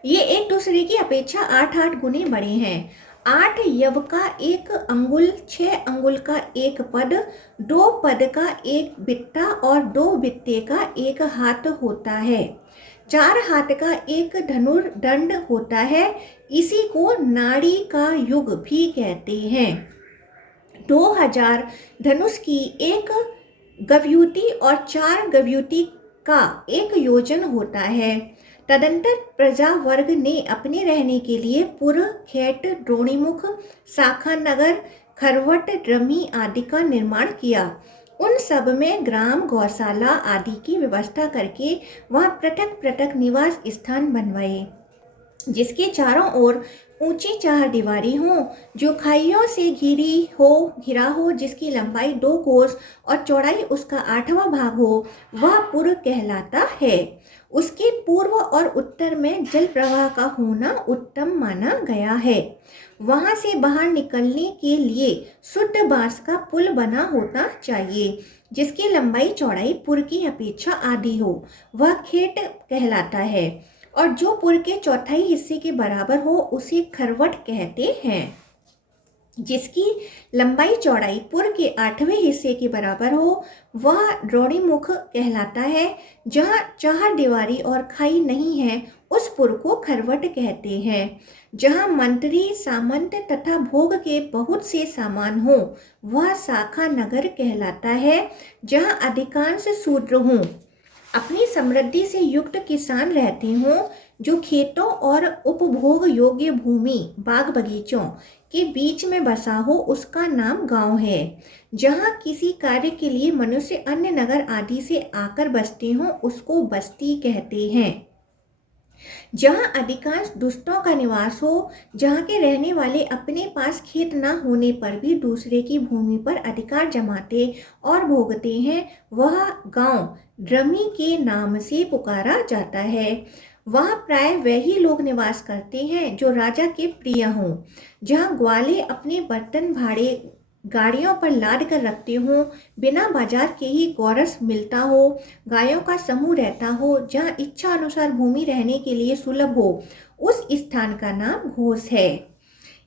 ये एक दूसरे की अपेक्षा 8-8 गुने बड़े हैं। 8 यव का 1 अंगुल, 6 अंगुल का 1 पद, 2 पद का 1 बित्ता और 2 बित्ते का 1 हाथ होता है। 4 हाथ का 1 धनुर्दंड होता है। इसी को नाड़ी का युग भी कहते हैं। 2000 धनुष की 1 गव्युति और 4 गव्युति का 1 योजन होता है। तदंतर प्रजा वर्ग ने अपने रहने के लिए पुर, खेट, द्रोणीमुख, शाखा नगर, खरवट, ड्रमी आदि का निर्माण किया। उन सब में ग्राम, गौशाला आदि की व्यवस्था करके वहाँ पृथक पृथक निवास स्थान बनवाए, जिसके चारों ओर ऊंची चारदीवारी हो, जो खाइयों से घिरा हो, जिसकी लंबाई 2 कोस और चौड़ाई उसका 8वां भाग हो, वह पुर कहलाता है। उसके पूर्व और उत्तर में जल प्रवाह का होना उत्तम माना गया है। वहां से बाहर निकलने के लिए शुद्ध बांस का पुल बना होना चाहिए, जिसकी लंबाई चौड़ाई पुर की अपेक्षा आधी हो, वह खेट कहलाता है। और जो पुर के चौथाई हिस्से के बराबर हो उसे खरवट कहते हैं। जिसकी लंबाई चौड़ाई पुर के 8वें हिस्से के बराबर हो, वह द्रोणीमुख कहलाता है। जहाँ चारदीवारी और खाई नहीं है, उस पुर को खरवट कहते हैं। जहाँ मंत्री, सामंत तथा भोग के बहुत से सामान हो, वह शाखा नगर कहलाता है। जहाँ अधिकांश शूद्र हों, अपनी समृद्धि से युक्त किसान रहते हों, जो खेतों और उपभोग योग्य भूमि, बाग बगीचों के बीच में बसा हो, उसका नाम गांव है। जहाँ किसी कार्य के लिए मनुष्य अन्य नगर आदि से आकर बसते हों, उसको बस्ती कहते हैं। जहाँ अधिकांश दुष्टों का निवास हो, जहाँ के रहने वाले अपने पास खेत न होने पर भी दूसरे की भूमि पर अधिकार जमाते और भोगते हैं, वह गांव ड्रमी के नाम से पुकारा जाता है। वहाँ प्राय वही लोग निवास करते हैं जो राजा के प्रिय हों। जहाँ ग्वाले अपने बर्तन भाड़े गाड़ियों पर लाद कर रखते हों, बिना बाजार के ही गोरस मिलता हो, गायों का समूह रहता हो, जहाँ इच्छा अनुसार भूमि रहने के लिए सुलभ हो, उस स्थान का नाम घोष है।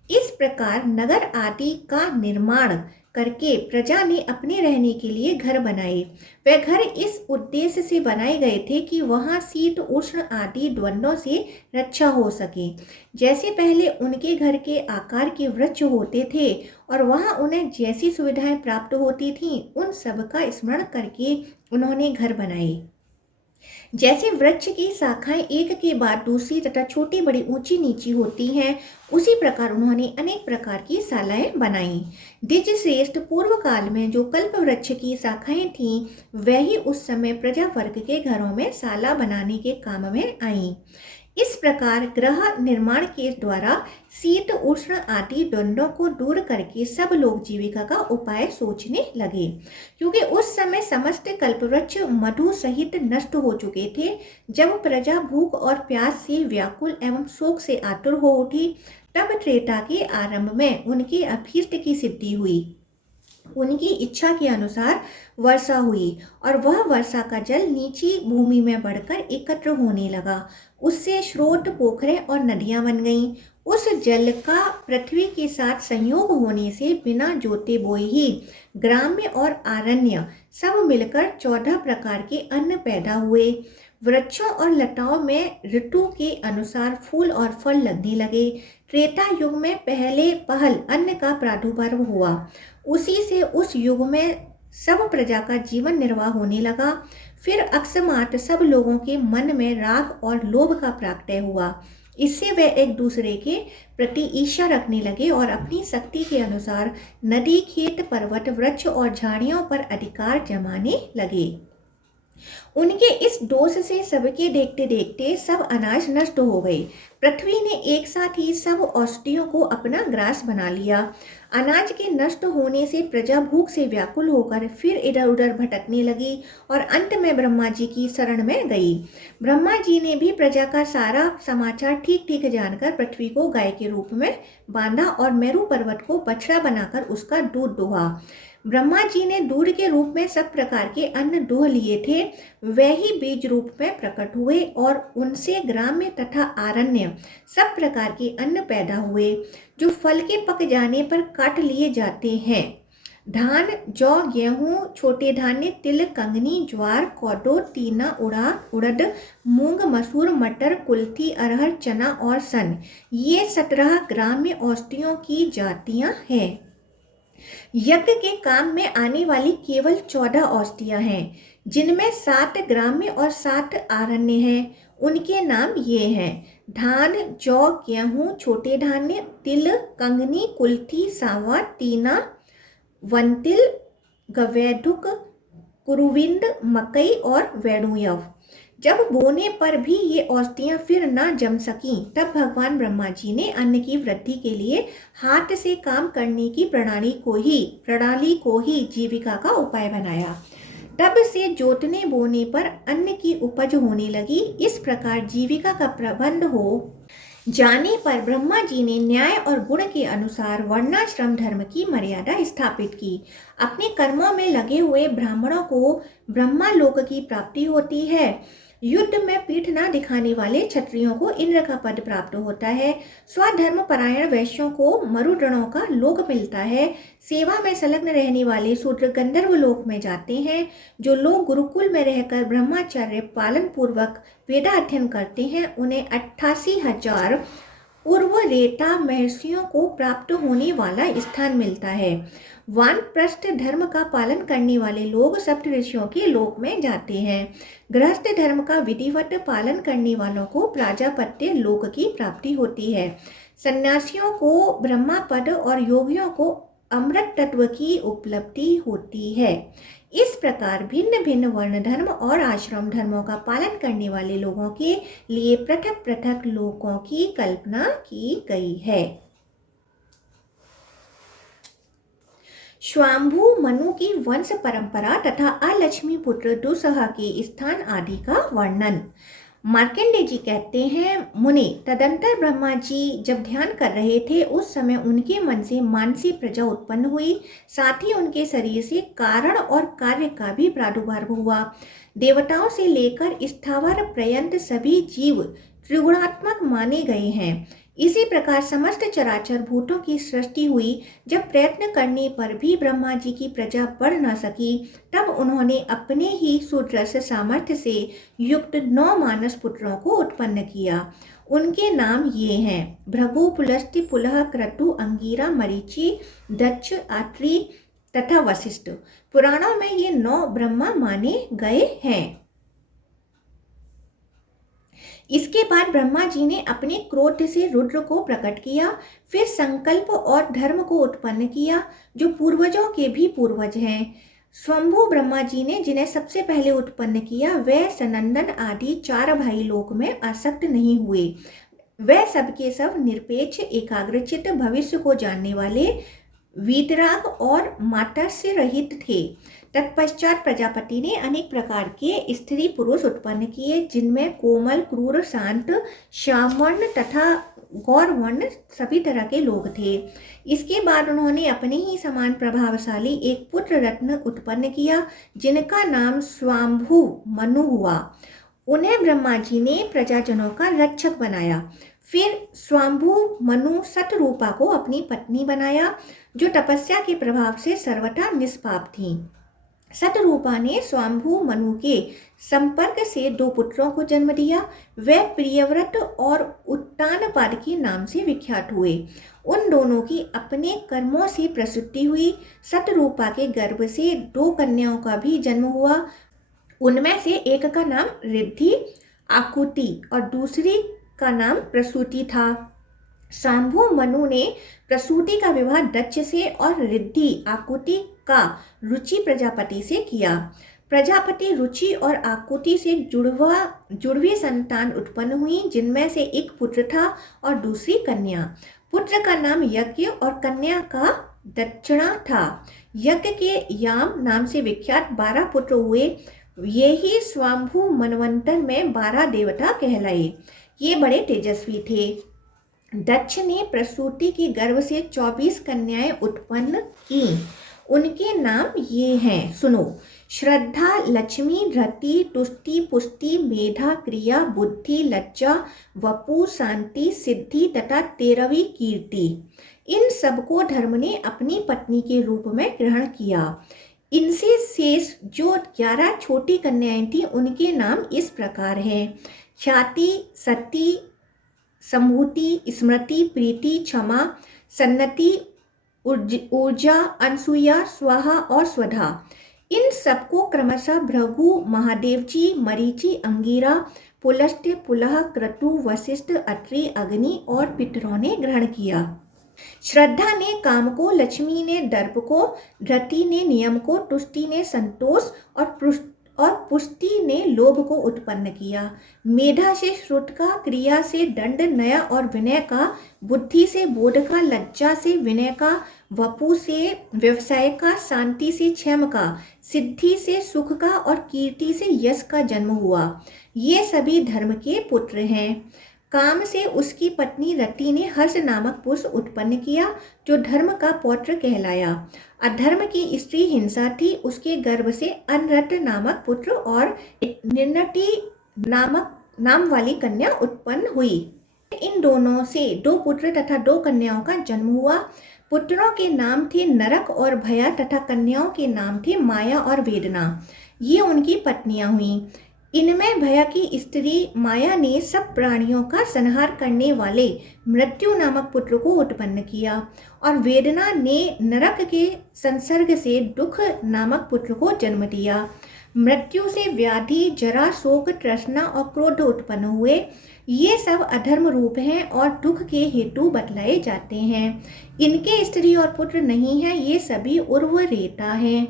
इस प्रकार नगर आदि का निर्माण करके प्रजा ने अपने रहने के लिए घर बनाए। वह घर इस उद्देश्य से बनाए गए थे कि वहाँ शीत, उष्ण आदि द्वंद्वों से रक्षा हो सके। जैसे पहले उनके घर के आकार के वृक्ष होते थे और वहाँ उन्हें जैसी सुविधाएं प्राप्त होती थीं, उन सब का स्मरण करके उन्होंने घर बनाए। जैसे वृक्ष की शाखाएं एक के बाद दूसरी तथा छोटी बड़ी ऊंची नीची होती हैं, उसी प्रकार उन्होंने अनेक प्रकार की शालाएं बनाई। द्विज श्रेष्ठ पूर्व काल में जो कल्प वृक्ष की शाखाएं थीं, वही उस समय प्रजा वर्ग के घरों में शाला बनाने के काम में आईं। इस प्रकार गृह निर्माण के द्वारा शीत, उष्ण आदि द्वंद्वों को दूर करके सब लोग जीविका का उपाय सोचने लगे, क्योंकि उस समय समस्त कल्पवृक्ष मधु सहित नष्ट हो चुके थे। जब प्रजा भूख और प्यास से व्याकुल एवं शोक से आतुर हो उठी, तब त्रेता के आरंभ में उनके अभीष्ट की सिद्धि हुई। उनकी इच्छा के अनुसार वर्षा हुई और वह वर्षा का जल नीची भूमि में बढ़कर एकत्र होने लगा। उससे स्रोत, पोखरे और नदियां बन गईं। उस जल का पृथ्वी के साथ संयोग होने से बिना जोते बोए ही ग्राम्य और आरण्य सब मिलकर 14 प्रकार के अन्न पैदा हुए। वृक्षों और लताओं में ऋतु के अनुसार फूल और फल लगने लगे। त्रेता युग में पहल अन्न का प्रादुर्भाव हुआ। उसी से उस युग में सब प्रजा का जीवन निर्वाह होने लगा। फिर अकस्मात सब लोगों के मन में राग और लोभ का प्राकट्य हुआ। इससे वे एक दूसरे के प्रति ईर्ष्या रखने लगे और अपनी शक्ति के अनुसार नदी, खेत, पर्वत, वृक्ष और झाड़ियों पर अधिकार जमाने लगे। उनके इस दोष से सबके देखते देखते सब अनाज नष्ट हो गए। पृथ्वी ने एक साथ ही सब औषधियों को अपना ग्रास बना लिया। अनाज के नष्ट होने से प्रजा भूख से व्याकुल होकर फिर इधर उधर भटकने लगी और अंत में ब्रह्मा जी की शरण में गई। ब्रह्मा जी ने भी प्रजा का सारा समाचार ठीक ठीक जानकर पृथ्वी को गाय के रूप में बांधा और मेरू पर्वत को बछड़ा बनाकर उसका दूध दुहा। ब्रह्मा जी ने दूध के रूप में सब प्रकार के अन्न दुह लिए थे, वह ही बीज रूप में प्रकट हुए और उनसे ग्राम्य तथा आरण्य सब प्रकार के अन्न पैदा हुए, जो फल के पक जाने पर काट लिए जाते हैं। धान, जौ, गेहूं, छोटे धान्य, तिल, कंगनी, ज्वार, कोदो, तीना, उड़द, मूंग, मसूर, मटर, कुल्थी, अरहर, चना और सन, ये 17 ग्राम्य औषधियों की जातियां हैं। यज्ञ के काम में आने वाली केवल 14 औषधियां हैं, जिनमें 7 ग्राम्य और 7 आरण्य हैं। उनके नाम ये हैं: धान, जौ, गेहूं, छोटे धान्य, तिल, कंगनी, कुल्थी, सांवा, तीना, वंतिल, गवैधुक, कुरुविंद, मकई और वेणुयव। जब बोने पर भी ये औषधियां फिर न जम सकीं, तब भगवान ब्रह्मा जी ने अन्न की वृद्धि के लिए हाथ से काम करने की प्रणाली को ही जीविका का उपाय बनाया। तब से जोतने बोने पर अन्न की उपज होने लगी। इस प्रकार जीविका का प्रबंध हो जाने पर ब्रह्मा जी ने न्याय और गुण के अनुसार वर्णाश्रम धर्म की मर्यादा स्थापित की। अपने कर्मों में लगे हुए ब्राह्मणों को ब्रह्मालोक की प्राप्ति होती है। युद्ध में पीठ न दिखाने वाले क्षत्रियों को इंद्र का पद प्राप्त होता है। स्वधर्म परायण वैश्यों को मरुदणों का लोक मिलता है। सेवा में संलग्न रहने वाले शूद्र गंधर्व लोक में जाते हैं। जो लोग गुरुकुल में रहकर ब्रह्मचर्य पालन पूर्वक वेदाध्ययन करते हैं, उन्हें 88,000 पूर्वरेता महर्षियों को प्राप्त होने वाला स्थान मिलता है। वानप्रस्थ धर्म का पालन करने वाले लोग सप्तऋषियों के लोक में जाते हैं। गृहस्थ धर्म का विधिवत पालन करने वालों को प्राजापत्य लोक की प्राप्ति होती है। सन्यासियों को ब्रह्मा पद और योगियों को अमृत तत्व की उपलब्धि होती है। इस प्रकार भिन्न भिन्न वर्ण धर्म और आश्रम धर्मों का पालन करने वाले लोगों के लिए पृथक पृथक लोकों की कल्पना की गई है। स्वांभु मनु की वंश परंपरा तथा अलक्ष्मी पुत्र दुस्सह के स्थान आदि का वर्णन। मार्कंडेय जी कहते हैं, मुनि, तदंतर ब्रह्मा जी जब ध्यान कर रहे थे, उस समय उनके मन से मानसी प्रजा उत्पन्न हुई। साथ ही उनके शरीर से कारण और कार्य का भी प्रादुर्भाव हुआ। देवताओं से लेकर स्थावर पर्यंत सभी जीव त्रिगुणात्मक माने गए हैं। इसी प्रकार समस्त चराचर भूतों की सृष्टि हुई। जब प्रयत्न करने पर भी ब्रह्मा जी की प्रजा बढ़ न सकी, तब उन्होंने अपने ही सुदृढ़ सामर्थ्य से युक्त 9 मानस पुत्रों को उत्पन्न किया। उनके नाम ये हैं: भृगु, पुलस्त्य, पुलह, क्रतु, अंगिरा, मरीचि, दक्ष, आत्रि तथा वशिष्ठ। पुराणों में ये 9 ब्रह्मा माने गए हैं। इसके बाद ब्रह्मा जी ने अपने क्रोध से रुद्र को प्रकट किया, फिर संकल्प और धर्म को उत्पन्न किया, जो पूर्वजों के भी पूर्वज हैं। स्वयंभू ब्रह्मा जी ने जिन्हें सबसे पहले उत्पन्न किया, वह सनंदन आदि 4 भाई लोक में आसक्त नहीं हुए। वह सबके सब निरपेक्ष, एकाग्रचित्त, भविष्य को जानने वाले, वीतराग और मात्सर्य रहित थे। तत्पश्चात प्रजापति ने अनेक प्रकार के स्त्री पुरुष उत्पन्न किए, जिनमें कोमल, क्रूर, शांत, श्यामवर्ण तथा गौरवर्ण सभी तरह के लोग थे। इसके बाद उन्होंने अपने ही समान प्रभावशाली एक पुत्र रत्न उत्पन्न किया, जिनका नाम स्वांभु मनु हुआ। उन्हें ब्रह्मा जी ने प्रजाजनों का रक्षक बनाया। फिर स्वांभु मनु सतरूपा को अपनी पत्नी बनाया, जो तपस्या के प्रभाव से सर्वथा निष्पाप थी। सतरूपा ने स्वांभु मनु के संपर्क से 2 पुत्रों को जन्म दिया। वे प्रियव्रत और उत्तानपाद के नाम से विख्यात हुए। उन दोनों की अपने कर्मों से प्रसूति हुई। सतरूपा के गर्भ से 2 कन्याओं का भी जन्म हुआ। उनमें से एक का नाम रिद्धि आकुति और दूसरी का नाम प्रसूति था। शांभु मनु ने प्रसूति का विवाह दक्ष से और रिद्धि आकुति का रुचि प्रजापति से किया। प्रजापति रुचि और आकुति से जुड़वी संतान उत्पन्न हुई, जिनमें से एक पुत्र था और दूसरी कन्या। पुत्र का नाम यज्ञ और कन्या का दक्षिणा था। यज्ञ के याम नाम से विख्यात 12 पुत्र हुए। ये ही स्वाम्भु मनवंतर में 12 देवता कहलाए। ये बड़े तेजस्वी थे। दक्ष ने प्रसूति के गर्भ से 24 कन्याएं उत्पन्न की। उनके नाम ये हैं, सुनो। श्रद्धा, लक्ष्मी, रति, तुष्टि, पुष्टि, मेधा, क्रिया, बुद्धि, लज्जा, वपु, शांति, सिद्धि तथा 13वीं कीर्ति। इन सबको धर्म ने अपनी पत्नी के रूप में ग्रहण किया। इनसे शेष जो 11 छोटी कन्याएं थी उनके नाम इस प्रकार हैं: ख्याति, सती, संभूति, स्मृति, प्रीति, क्षमा, सन्नति, ऊर्जा, अनसुया, स्वाहा और स्वधा। इन सबको क्रमशः भृगु, महादेव जी, मरीचि, अंगिरा, पुलस्त्य, पुलह, क्रतु, वशिष्ठ, अत्रि, अग्नि और पितरों ने ग्रहण किया। श्रद्धा ने काम को, लक्ष्मी ने दर्प को, रति ने नियम को, तुष्टि ने संतोष और पुष्टि ने लोभ को उत्पन्न किया। मेधा से श्रुत का, क्रिया से दंड नय और विनय का, बुद्धि से बोध का, लज्जा से विनय का, वपु से व्यवसाय का, शांति से क्षेम का, सिद्धि से सुख का और कीर्ति से यश का जन्म हुआ। ये सभी धर्म के पुत्र हैं। काम से उसकी पत्नी रति ने हर्ष नामक पुरुष उत्पन्न किया जो धर्म का पौत्र कहलाया। अधर्म की स्त्री हिंसा थी, उसके गर्भ से अनरत नामक पुत्र और निर्नति नाम वाली कन्या उत्पन्न हुई। इन दोनों से 2 पुत्र तथा 2 कन्याओं का जन्म हुआ। पुत्रों के नाम थे नरक और भया तथा कन्याओं के नाम थे माया और वेदना। ये उनकी पत्नियां हुईं। इनमें भया की स्त्री माया ने सब प्राणियों का संहार करने वाले मृत्यु नामक पुत्र को उत्पन्न किया और वेदना ने नरक के संसर्ग से दुख नामक पुत्र को जन्म दिया। मृत्यु से व्याधि, जरा, शोक, तृष्णा और क्रोध उत्पन्न हुए। ये सब अधर्म रूप हैं और दुख के हेतु बतलाए जाते हैं। इनके स्त्री और पुत्र नहीं हैं, ये सभी उर्वरेता हैं।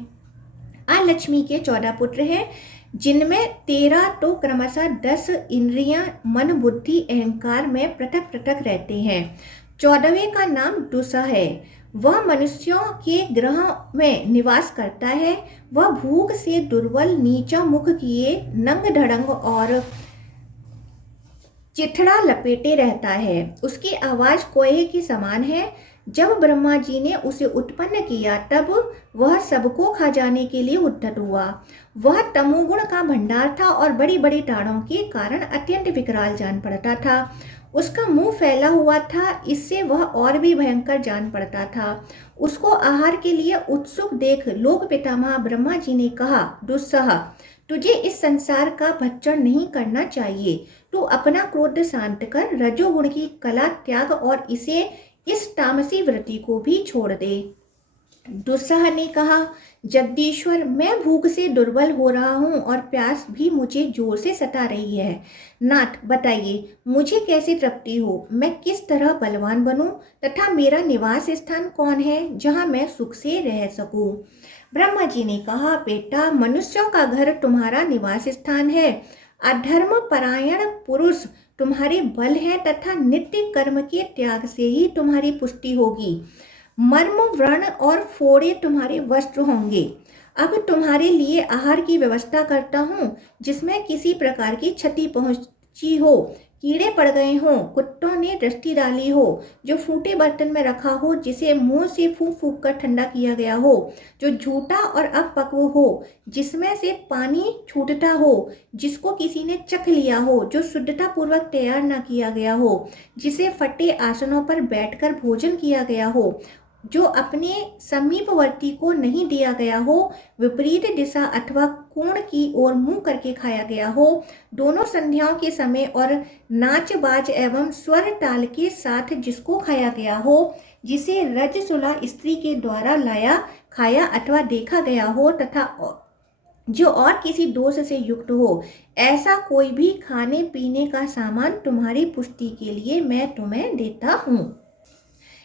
अलक्ष्मी के 14 पुत्र हैं, जिनमें 13 तो क्रमशः 10 इंद्रियां, मन, बुद्धि, अहंकार में पृथक पृथक रहते हैं। 14वें का नाम दुस्सह है। वह मनुष्यों के ग्रह में निवास करता है। वह भूख से दुर्बल, नीचा मुख किए, नंग ढड़ंग और चिथड़ा लपेटे रहता है। उसकी आवाज कोहे की समान है। जब ब्रह्मा जी ने उसे उत्पन्न किया तब वह सबको खा जाने के लिए उद्यत हुआ। वह तमोगुण का भंडार था और बड़ी बड़ी टाड़ों के कारण अत्यंत विकराल जान पड़ता था। उसका मुंह फैला हुआ था, इससे वह और भी भयंकर जान पड़ता था। उसको आहार के लिए उत्सुक देख लोक पितामह ब्रह्मा जी ने कहा, दुस्सह, तुझे इस संसार का भक्षण नहीं करना चाहिए। तू अपना क्रोध शांत कर, रजोगुण की कला त्याग और इस तामसी वृत्ति को भी छोड़ दे। दुस्सह ने कहा, जगदीश्वर, मैं भूख से दुर्बल हो रहा हूँ और प्यास भी मुझे जोर से सता रही है। नाथ, बताइए मुझे कैसे तृप्ति हो, मैं किस तरह बलवान बनूं तथा मेरा निवास स्थान कौन है जहाँ मैं सुख से रह सकूं। ब्रह्मा जी ने कहा, बेटा, मनुष्यों का घर तुम्हारा निवास स्थान है। अधर्म परायण पुरुष तुम्हारे बल है तथा नित्य कर्म के त्याग से ही तुम्हारी पुष्टि होगी। मर्म, व्रण और फोड़े तुम्हारे वस्त्र होंगे। अब तुम्हारे लिए आहार की व्यवस्था करता हूँ जिसमें किसी प्रकार की क्षति पहुँची हो, कीड़े पड़ गए हों, कुत्तों ने दृष्टि डाली हो, जो फूटे बर्तन में रखा हो, जिसे मुंह से फूंक फूंक कर ठंडा किया गया हो, जो झूठा और अपक्व हो, जिसमें से पानी छूटता हो, जिसको किसी ने चख लिया हो, जो शुद्धता पूर्वक तैयार न किया गया हो, जिसे फटे आसनों पर बैठकर भोजन किया गया हो, जो अपने समीपवर्ती को नहीं दिया गया हो, विपरीत दिशा अथवा कोण की ओर मुंह करके खाया गया हो, दोनों संध्याओं के समय और नाच बाज एवं स्वर ताल के साथ जिसको खाया गया हो, जिसे रजसुला स्त्री के द्वारा लाया, खाया अथवा देखा गया हो तथा जो और किसी दोष से युक्त हो, ऐसा कोई भी खाने पीने का सामान तुम्हारी पुष्टि के लिए मैं तुम्हें देता हूँ।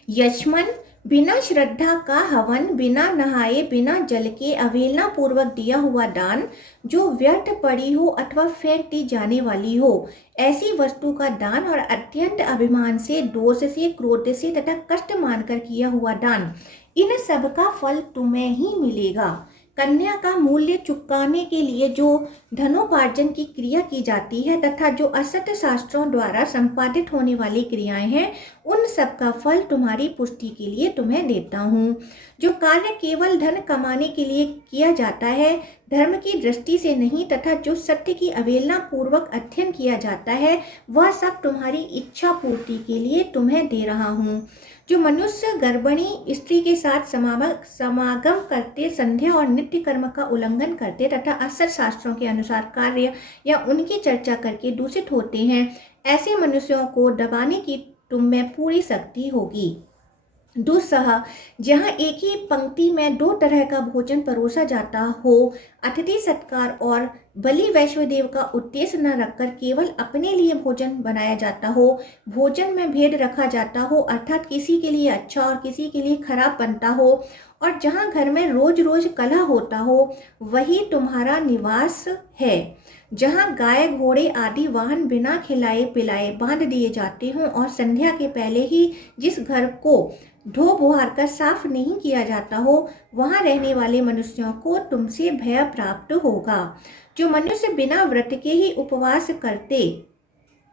यजमान, बिना श्रद्धा का हवन, बिना नहाए, बिना जल के अवहेलना पूर्वक दिया हुआ दान, जो व्यर्थ पड़ी हो अथवा फेंक दी जाने वाली हो, ऐसी वस्तु का दान और अत्यंत अभिमान से, दोष से, क्रोध से तथा कष्ट मानकर किया हुआ दान, इन सब का फल तुम्हें ही मिलेगा। कन्या का मूल्य चुकाने के लिए जो धनोपार्जन की क्रिया की जाती है तथा जो असत शास्त्रों द्वारा संपादित होने वाली क्रियाएं हैं, उन सब का फल तुम्हारी पुष्टि के लिए तुम्हें देता हूँ। जो कार्य केवल धन कमाने के लिए किया जाता है, धर्म की दृष्टि से नहीं, तथा जो सत्य की अवहेलना पूर्वक अध्ययन किया जाता है, वह सब तुम्हारी इच्छा पूर्ति के लिए तुम्हें दे रहा हूँ। जो मनुष्य गर्भिणी स्त्री के साथ समागम करते, संध्या और नित्य कर्म का उल्लंघन करते तथा असत शास्त्रों के अनुसार कार्य या उनकी चर्चा करके दूषित होते हैं, ऐसे मनुष्यों को दबाने की तुम में पूरी शक्ति होगी। दुस्सह, जहाँ एक ही पंक्ति में दो तरह का भोजन परोसा जाता हो, अतिथि सत्कार और बलि वैश्वदेव का उद्देश्य न रखकर केवल अपने लिए भोजन बनाया जाता हो, भोजन में भेद रखा जाता हो, अर्थात किसी के लिए अच्छा और किसी के लिए खराब बनता हो, और जहाँ घर में रोज रोज कलह होता हो, वही तुम्हारा निवास है। जहाँ गाय घोड़े आदि वाहन बिना खिलाए पिलाए बांध दिए जाते हों और संध्या के पहले ही जिस घर को धो बुहार कर साफ नहीं किया जाता हो, वहां रहने वाले मनुष्यों को तुमसे भय प्राप्त होगा। जो मनुष्य बिना व्रत के ही उपवास करते,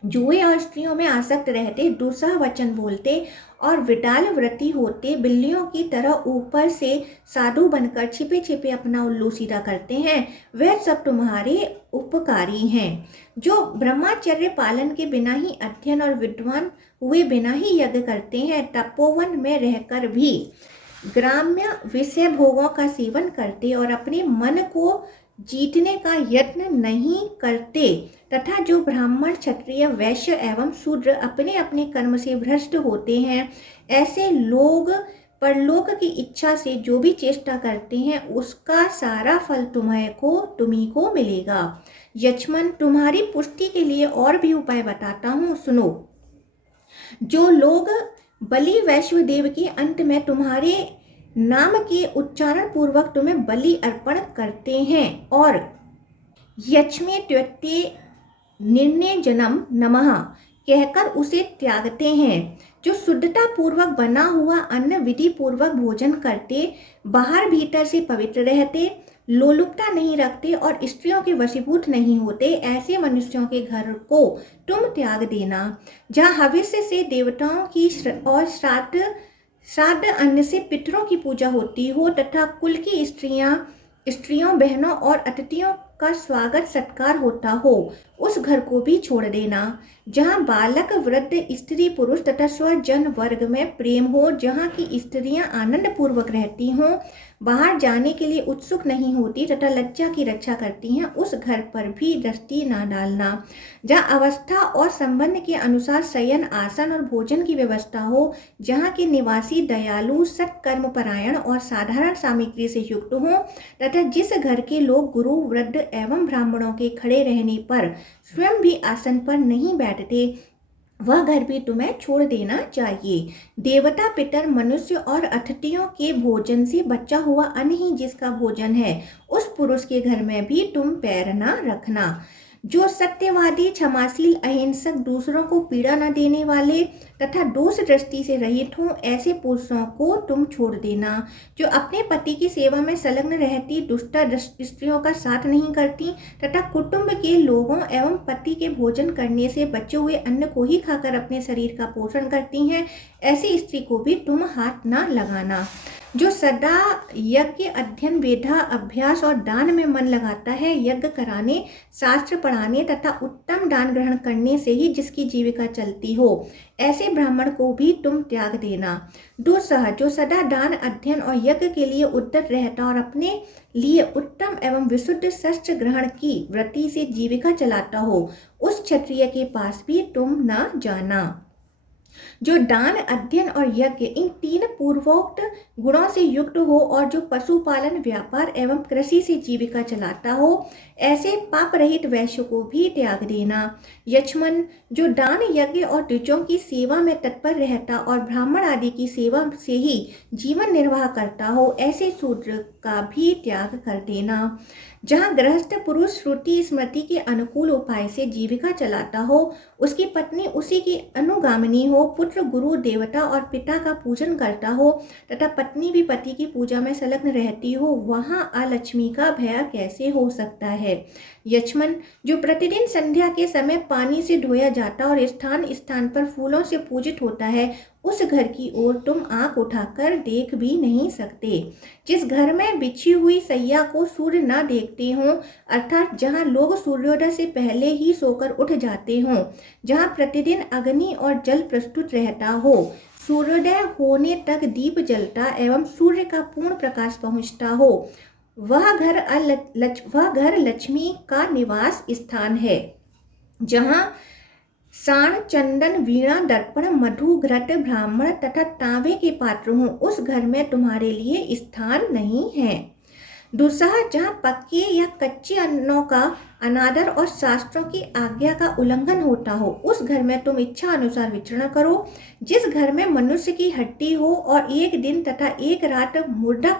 जुए और स्त्रियों में आसक्त रहते, दुस्सह वचन बोलते और विडाल व्रती होते, बिल्लियों की तरह ऊपर से साधु बनकर छिपे छिपे अपना उल्लू सीधा करते हैं, वह सब तुम्हारे उपकारी हैं। जो ब्रह्मचर्य पालन के बिना ही अध्ययन और विद्वान हुए बिना ही यज्ञ करते हैं, तपोवन में रहकर भी ग्राम्य विषय भोगों का सेवन करते और अपने मन को जीतने का यत्न नहीं करते, तथा जो ब्राह्मण क्षत्रिय वैश्य एवं शूद्र अपने अपने कर्म से भ्रष्ट होते हैं, ऐसे लोग परलोक की इच्छा से जो भी चेष्टा करते हैं, उसका सारा फल तुम्ही को मिलेगा। यजमान, तुम्हारी पुष्टि के लिए और भी उपाय बताता हूँ, सुनो। जो लोग बलि वैश्वदेव के अंत में तुम्हारे नाम के उच्चारण पूर्वक तुम्हें बलि अर्पण करते हैं और यच्मे त्वत्ते निर्णय जन्म नमः कहकर उसे त्यागते हैं, जो शुद्धता पूर्वक बना हुआ अन्न विधि पूर्वक भोजन करते, बाहर भीतर से पवित्र रहते, लोलुपता नहीं रखते और स्त्रियों के वशीभूत नहीं होते, ऐसे मनुष्यों के घर को तुम त्याग देना। जहाँ हविष्य से देवताओं की और श्राद्ध अन्न से पितरों की पूजा होती हो तथा कुल की स्त्रियों बहनों और अतिथियों का स्वागत सत्कार होता हो, उस घर को भी छोड़ देना। जहाँ बालक वृद्ध स्त्री पुरुष तथा स्वजन वर्ग में प्रेम हो, जहाँ की स्त्रियां आनंद पूर्वक रहती हों, बाहर जाने के लिए उत्सुक नहीं होती तथा लज्जा की रक्षा करती हैं, उस घर पर भी दृष्टि न डालना। जहाँ अवस्था और संबंध के अनुसार शयन आसन और भोजन की व्यवस्था हो, जहाँ के निवासी दयालु सत्कर्म परायण और साधारण सामग्री से युक्त हों, तथा जिस घर के लोग गुरु वृद्ध एवं ब्राह्मणों के खड़े रहने पर स्वयं भी आसन पर नहीं बैठते, वह घर भी तुम्हें छोड़ देना चाहिए। देवता पितर मनुष्य और अतिथियों के भोजन से बचा हुआ अन्न ही जिसका भोजन है, उस पुरुष के घर में भी तुम पैर न रखना। जो सत्यवादी क्षमाशील अहिंसक दूसरों को पीड़ा न देने वाले तथा दोष दृष्टि से रहित हों, ऐसे पुरुषों को तुम छोड़ देना। जो अपने पति की सेवा में संलग्न रहती, दुष्टा स्त्रियों का साथ नहीं करती तथा कुटुंब के लोगों एवं पति के भोजन करने से बचे हुए अन्न को ही खाकर अपने शरीर का पोषण करती हैं, ऐसी स्त्री को भी तुम हाथ न लगाना। जो सदा यज्ञ अध्ययन वेदा अभ्यास और दान में मन लगाता है, यज्ञ कराने शास्त्र पढ़ाने तथा उत्तम दान ग्रहण करने से ही जिसकी जीविका चलती हो, ऐसे ब्राह्मण को भी तुम त्याग देना। दुस्सह, जो सदा दान अध्ययन और यज्ञ के लिए उद्यत रहता और अपने लिए उत्तम एवं विशुद्ध शस्त्र ग्रहण की वृत्ति से जीविका चलाता हो, उस क्षत्रिय के पास भी तुम न जाना। जो दान अध्ययन और यज्ञ इन तीन पूर्वोक्त गुणों से युक्त हो और जो पशुपालन व्यापार एवं कृषि से जीविका चलाता हो, ऐसे पाप रहित वैश्य को भी त्याग देना। यजमान, जो दान यज्ञ और ऋचों की सेवा में तत्पर रहता और ब्राह्मण आदि की सेवा से ही जीवन निर्वाह करता हो, ऐसे शूद्र का भी त्याग कर देना। जहाँ गृहस्थ पुरुष श्रुति स्मृति के अनुकूल उपाय से जीविका चलाता हो, उसकी पत्नी उसी की अनुगामिनी हो, पुत्र गुरु देवता और पिता का पूजन करता हो तथा पत्नी भी पति की पूजा में संलग्न रहती हो, वहाँ अलक्ष्मी का भय कैसे हो सकता है। यक्षमन जो प्रतिदिन संध्या के समय पानी से धोया जाता और स्थान स्थान पर फूलों से पूजित होता है, उस घर की ओर तुम आंख उठाकर देख भी नहीं सकते। जिस घर में बिछी हुई सैया को सूर्य न देखते हों, अर्थात जहाँ लोग सूर्योदय से पहले ही सोकर उठ जाते हों, जहाँ प्रतिदिन अग्नि और जल प्रस्तुत रहता हो, सूर्योदय होने तक दीप जलता एवं सूर्य का पूर्ण प्रकाश पहुँचता हो, वह घर लक्ष्मी का निवास स्थान है। जहाँ साण, चंदन, वीणा, दर्पण, मधु, घृत, ब्राह्मण तथा तांबे के पात्र हों, उस घर में तुम्हारे लिए स्थान नहीं है। दूसरा, जहाँ पक्के या कच्चे अन्नों का अनादर और शास्त्रों की आज्ञा का उल्लंघन होता हो, उस घर में तुम इच्छा अनुसार विचरण करो। जिस घर में मनुष्य की हड्डी हो और एक दिन तथा एक रात मुर्दा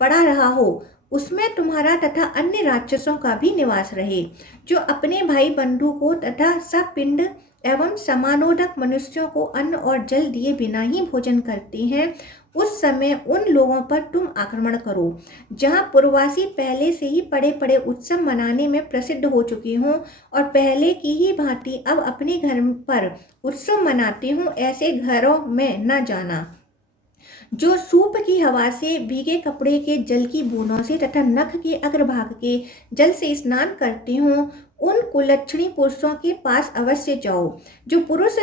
पड़ा रहा हो, उसमें तुम्हारा तथा अन्य राक्षसों का भी निवास रहे। जो अपने भाई बंधु को तथा सब पिंड एवं समानोदक मनुष्यों को अन्न और जल दिए बिना ही भोजन करते हैं, उस समय उन लोगों पर तुम आक्रमण करो। जहाँ पूर्ववासी पहले से ही बड़े बड़े उत्सव मनाने में प्रसिद्ध हो चुके हों और पहले की ही भांति अब अपने घर पर उत्सव मनाते हों, ऐसे घरों में न जाना। जो सूप की हवा से, भीगे कपड़े के जल की बूंदों से तथा नख के अग्रभाग के जल से स्नान करते हों, उन कुलक्षणी पुरुषों के पास अवश्य जाओ। जो पुरुष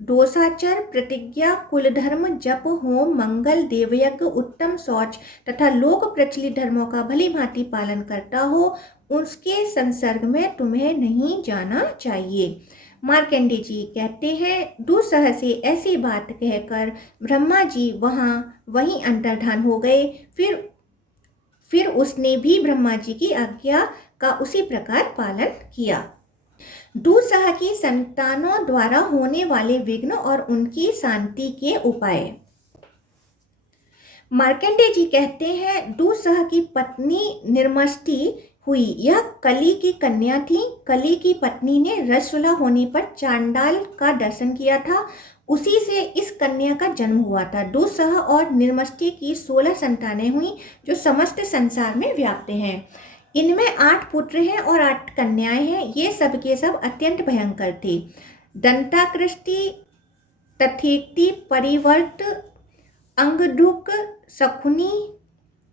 दोषाचार, प्रतिज्ञा, कुलधर्म, जप, होम, मंगल, देवयज्ञ, उत्तम शौच तथा लोक प्रचलित धर्मों का भली भांति पालन करता हो, उसके संसर्ग में तुम्हें नहीं जाना चाहिए। मार्कंडेय जी कहते हैं, दुस्सह से ऐसी बात कहकर ब्रह्मा जी वहीं अंतर्धान हो गए। फिर उसने भी ब्रह्मा जी की आज्ञा का उसी प्रकार पालन किया। दुस्सह की संतानों द्वारा होने वाले विघ्न और उनकी शांति के उपाय। मार्कंडेय जी कहते हैं, दुस्सह की पत्नी निर्मष्टि हुई। यह कली की कन्या थी। कली की पत्नी ने रजस्वला होने पर चांडाल का दर्शन किया था। उसी से इस कन्या का जन्म हुआ था। दुस्सह और निर्मष्टि की 16 संतानें हुई, जो समस्त संसार में व्याप्त हैं। इनमें 8 पुत्र हैं और 8 कन्याएं हैं। ये सब के सब अत्यंत भयंकर थे। दंताकृष्टि, तथेक्ति, परिवर्त, अंगदुक, शकुनी,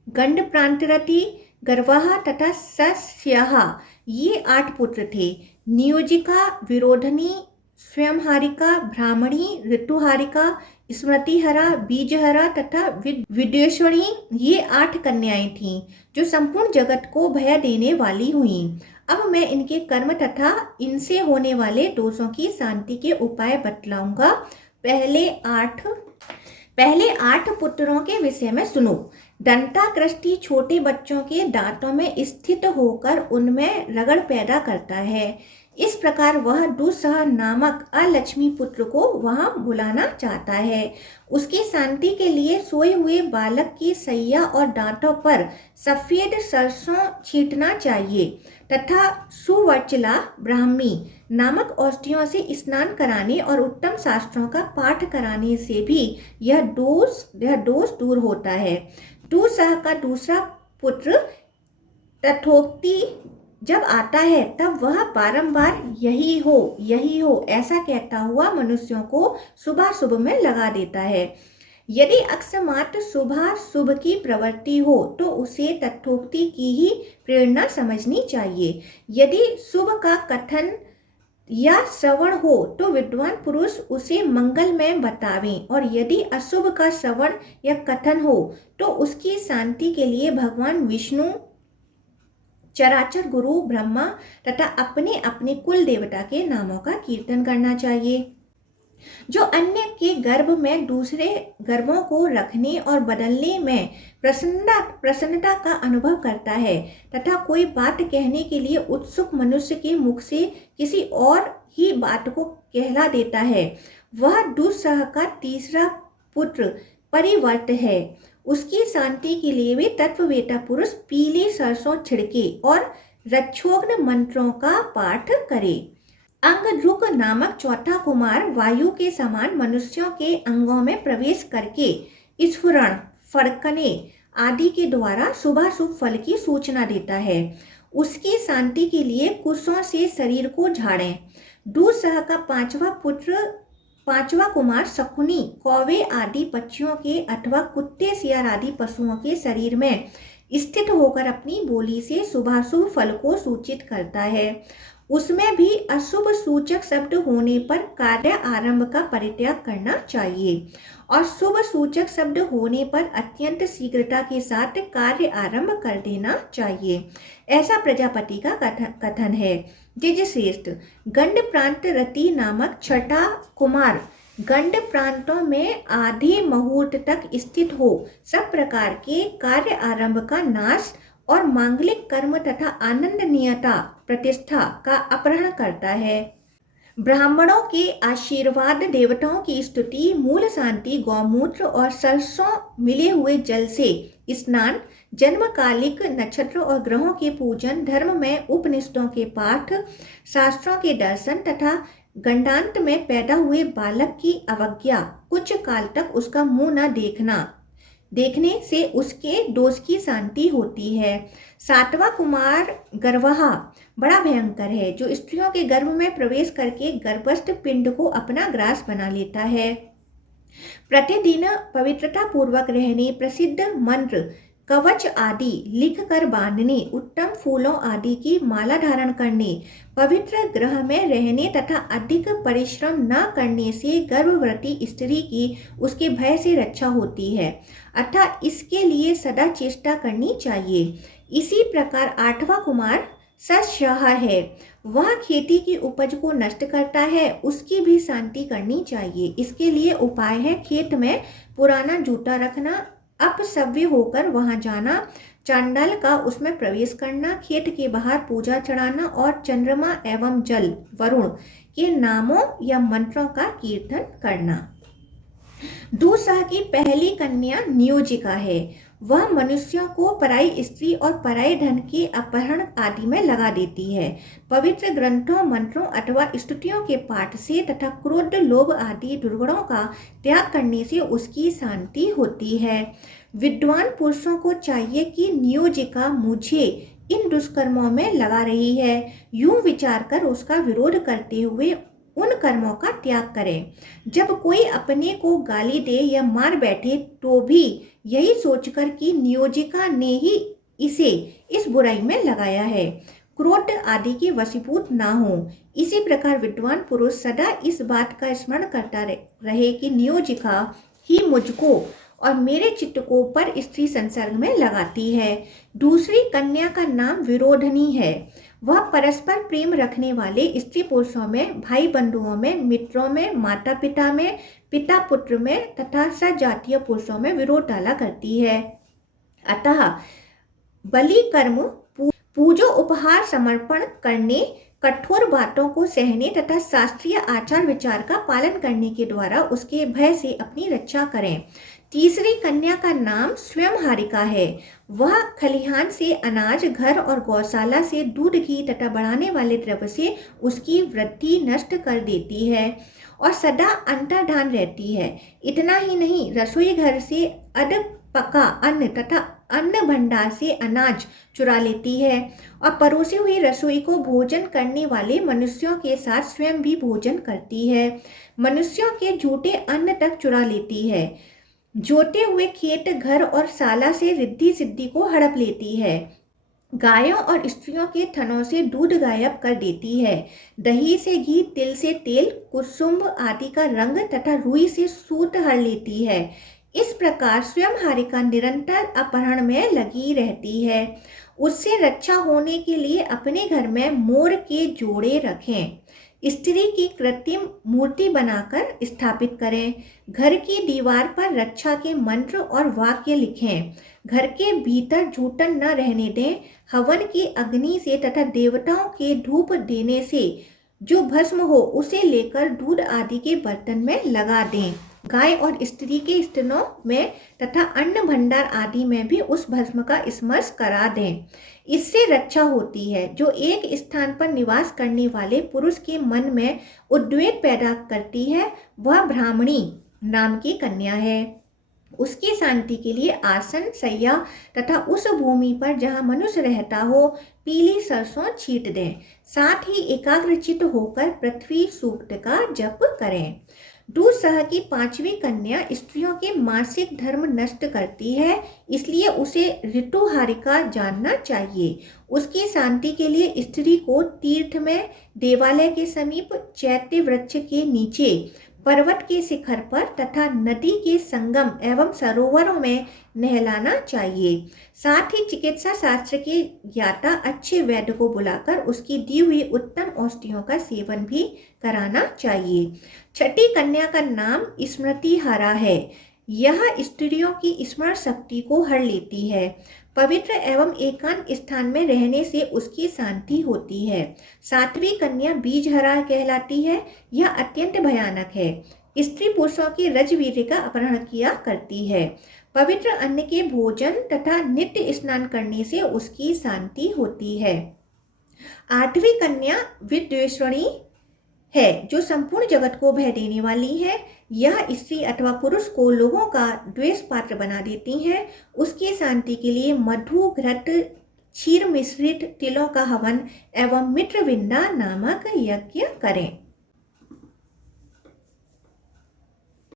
गंड प्रांतरति, गर्वाहा तथा सस्याहा, ये 8 पुत्र थे। नियोजिका, विरोधनी, स्वयंहारिका, ब्राह्मणी, ऋतुहारिका, स्मृतिहरा, बीजहरा तथा विद्वेषणी, ये 8 कन्याएं थीं, जो संपूर्ण जगत को भय देने वाली हुईं। अब मैं इनके कर्म तथा इनसे होने वाले दोषों की शांति के उपाय बतलाऊंगा। पहले 8 पुत्रों के विषय में सुनो। दंताकृष्टि छोटे बच्चों के दांतों में स्थित होकर उनमें रगड़ पैदा करता है। इस प्रकार वह दुस्सह नामक अलक्ष्मी पुत्र को वहां बुलाना चाहता है। उसकी शांति के लिए सोए हुए बालक की सैया और दांतों पर सफेद सरसों छींटना चाहिए तथा सुवर्चला ब्राह्मी नामक औषधियों से स्नान कराने और उत्तम शास्त्रों का पाठ कराने से भी यह दोष दूर होता है। दुस्सह का दूसरा पुत्र तथोक्ति जब आता है, तब वह बारंबार यही हो ऐसा कहता हुआ मनुष्यों को शुभ में लगा देता है। यदि अकस्मात शुभ की प्रवृत्ति हो तो उसे तथोक्ति की ही प्रेरणा समझनी चाहिए। यदि शुभ का कथन या श्रवण हो तो विद्वान पुरुष उसे मंगलमय बतावें, और यदि अशुभ का श्रवण या कथन हो तो उसकी शांति के लिए भगवान विष्णु, चराचर गुरु ब्रह्मा तथा अपने अपने कुल देवता के नामों का कीर्तन करना चाहिए। जो अन्य के गर्भ में दूसरे गर्भों को रखने और बदलने में प्रसन्नता का अनुभव करता है तथा कोई बात कहने के लिए उत्सुक मनुष्य के मुख से किसी और ही बात को कहला देता है, वह दुस्सह का तीसरा पुत्र परिवर्त है। उसकी शांति के लिए भी तत्ववेता पुरुष पीले सरसों छिड़के और रक्षोग्न मंत्रों का पाठ करे। अंगद्रुक नामक चौथा कुमार वायु के समान मनुष्यों के अंगों में प्रवेश करके स्फुरण, फड़कने आदि के द्वारा शुभाशुभ फल की सूचना देता है। उसकी शांति के लिए कुशों से शरीर को झाड़ें। दूसरा का पांचवा कुमार शकुनी कौवे आदि पक्षियों के अथवा कुत्ते सियार आदि पशुओं के शरीर में स्थित होकर अपनी बोली से शुभाशुभ फल को सूचित करता है। उसमें भी अशुभ सूचक शब्द होने पर कार्य आरंभ का परित्याग करना चाहिए और शुभ सूचक शब्द होने पर अत्यंत शीघ्रता के साथ कार्य आरंभ कर देना चाहिए। ऐसा प्रजापति का कथन है। जिजश्रेष्ठ गंड प्रांत रति नामक छठा कुमार गंड प्रांतों में आधे मुहूर्त तक स्थित हो सब प्रकार के कार्य आरंभ का नाश और मांगलिक कर्म तथा आनंदनीयता प्रतिष्ठा का अपहरण करता है। ब्राह्मणों के आशीर्वाद, देवताओं की स्तुति, मूल शांति, गौमूत्र और सरसों मिले हुए जल से स्नान, जन्मकालिक नक्षत्र और ग्रहों के पूजन, धर्म में उपनिषदों के पाठ, शास्त्रों के दर्शन तथा गंडांत में पैदा हुए बालक की अवज्ञा, कुछ काल तक उसका मुंह न देखने से उसके दोष की शांति होती है। सातवां कुमार गर्वहा बड़ा भयंकर है, जो स्त्रियों के गर्भ में प्रवेश करके गर्भस्थ पिंड को अपना ग्रास बना लेता है। प्रतिदिन पवित्रता पूर्वक रहने, प्रसिद्ध मंत्र कवच आदि लिख कर बांधने, उत्तम फूलों आदि की माला धारण करने, पवित्र ग्रह में रहने तथा अधिक परिश्रम न करने से गर्भवती स्त्री की उसके भय से रक्षा होती है, अतः इसके लिए सदा चेष्टा करनी चाहिए। इसी प्रकार आठवां कुमार सत्सह है, वह खेती की उपज को नष्ट करता है, उसकी भी शांति करनी चाहिए। इसके लिए उपाय है खेत में पुराना जूता रखना, अपसव्य होकर वहां जाना, चांडाल का उसमें प्रवेश करना, खेत के बाहर पूजा चढ़ाना और चंद्रमा एवं जल वरुण के नामों या मंत्रों का कीर्तन करना। दूसरा की पहली कन्या नियोजिका है, वह मनुष्यों को पराई स्त्री और पराये धन के अपहरण आदि में लगा देती है। पवित्र ग्रंथों, मंत्रों अथवा स्तुतियों के पाठ से तथा क्रोध, लोभ आदि दुर्गुणों का त्याग करने से उसकी शांति होती है। विद्वान पुरुषों को चाहिए कि नियोजिका मुझे इन दुष्कर्मों में लगा रही है, यूं विचार कर उसका विरोध करते हुए उन कर्मों का त्याग करें। जब कोई अपने को गाली दे या मार बैठे तो भी यही सोचकर कि नियोजिका ने ही इसे इस बुराई में लगाया है, क्रोध आदि के वशीभूत ना हो। इसी प्रकार विद्वान पुरुष सदा इस बात का स्मरण करता रहे कि नियोजिका ही मुझको और मेरे चित्त को पर स्त्री संसर्ग में लगाती है। दूसरी कन्या का नाम विरोधनी है, वह परस्पर प्रेम रखने वाले स्त्री पुरुषों में, भाई बंधुओं में, मित्रों में, माता पिता में, पिता पुत्र में तथा सजातीय पुरुषों में विरोध डाला करती है। अतः बलि कर्म, पूजो उपहार समर्पण करने, कठोर बातों को सहने तथा शास्त्रीय आचार विचार का पालन करने के द्वारा उसके भय से अपनी रक्षा करें। तीसरी कन्या का नाम स्वयंहारिका है, वह खलिहान से अनाज, घर और गौशाला से दूध, घी तथा बढ़ाने वाले द्रव्य से उसकी वृद्धि नष्ट कर देती है और सदा अंतर्धान रहती है। इतना ही नहीं, रसोई घर से अध पका अन्न तथा अन्न भंडार से अनाज चुरा लेती है और परोसी हुई रसोई को भोजन करने वाले मनुष्यों के साथ स्वयं भी भोजन करती है। मनुष्यों के झूठे अन्न तक चुरा लेती है, जोते हुए खेत, घर और शाला से रिद्धि सिद्धि को हड़प लेती है। गायों और स्त्रियों के थनों से दूध गायब कर देती है, दही से घी, तिल से तेल, कुसुम्भ आदि का रंग तथा रुई से सूत हर लेती है। इस प्रकार स्वयंहारिका निरंतर अपहरण में लगी रहती है। उससे रक्षा होने के लिए अपने घर में मोर के जोड़े रखें, स्त्री की कृत्रिम मूर्ति बनाकर स्थापित करें, घर की दीवार पर रक्षा के मंत्र और वाक्य लिखें, घर के भीतर जूठन न रहने दें, हवन की अग्नि से तथा देवताओं के धूप देने से जो भस्म हो उसे लेकर दूध आदि के बर्तन में लगा दें। गाय और स्त्री के स्तनों में तथा अन्न भंडार आदि में भी उस भस्म का स्मर्श करा दें। इससे रक्षा होती है। जो एक स्थान पर निवास करने वाले पुरुष के मन में उद्वेग पैदा करती है, वह ब्राह्मणी नाम की कन्या है। उसकी शांति के लिए आसन, शैया तथा उस भूमि पर जहाँ मनुष्य रहता हो पीली सरसों छीट दें। साथ ही एकाग्रचित होकर पृथ्वी सूक्त का जप करें। दूसह की 5वीं कन्या स्त्रियों के मासिक धर्म नष्ट करती है, इसलिए उसे ऋतुहारिका जानना चाहिए। उसकी शांति के लिए स्त्री को तीर्थ में, देवालय के समीप, चैत्य वृक्ष के नीचे, पर्वत के शिखर पर तथा नदी के संगम एवं सरोवरों में नहलाना चाहिए। साथ ही चिकित्सा शास्त्र के ज्ञाता अच्छे वैद्य को बुलाकर उसकी दी हुई उत्तम औषधियों का सेवन भी कराना चाहिए। छठी कन्या का नाम स्मृतिहारा है। यह स्त्रियों की स्मरण शक्ति को हर लेती है। पवित्र एवं एकांत स्थान में रहने से उसकी शांति होती है। 7वीं कन्या बीजहरा कहलाती है। यह अत्यंत भयानक है। स्त्री पुरुषों की रजवीर्य का अपहरण किया करती है। पवित्र अन्न के भोजन तथा नित्य स्नान करने से उसकी शांति होती है। 8वीं कन्या विद्वेषणी है, जो संपूर्ण जगत को भय देने वाली है। यह स्त्री अथवा पुरुष को लोगों का द्वेष पात्र बना देती है। उसकी शांति के लिए मधु, घृत, क्षीर मिश्रित तिलों का हवन एवं मित्रविंदा नामक यज्ञ करें।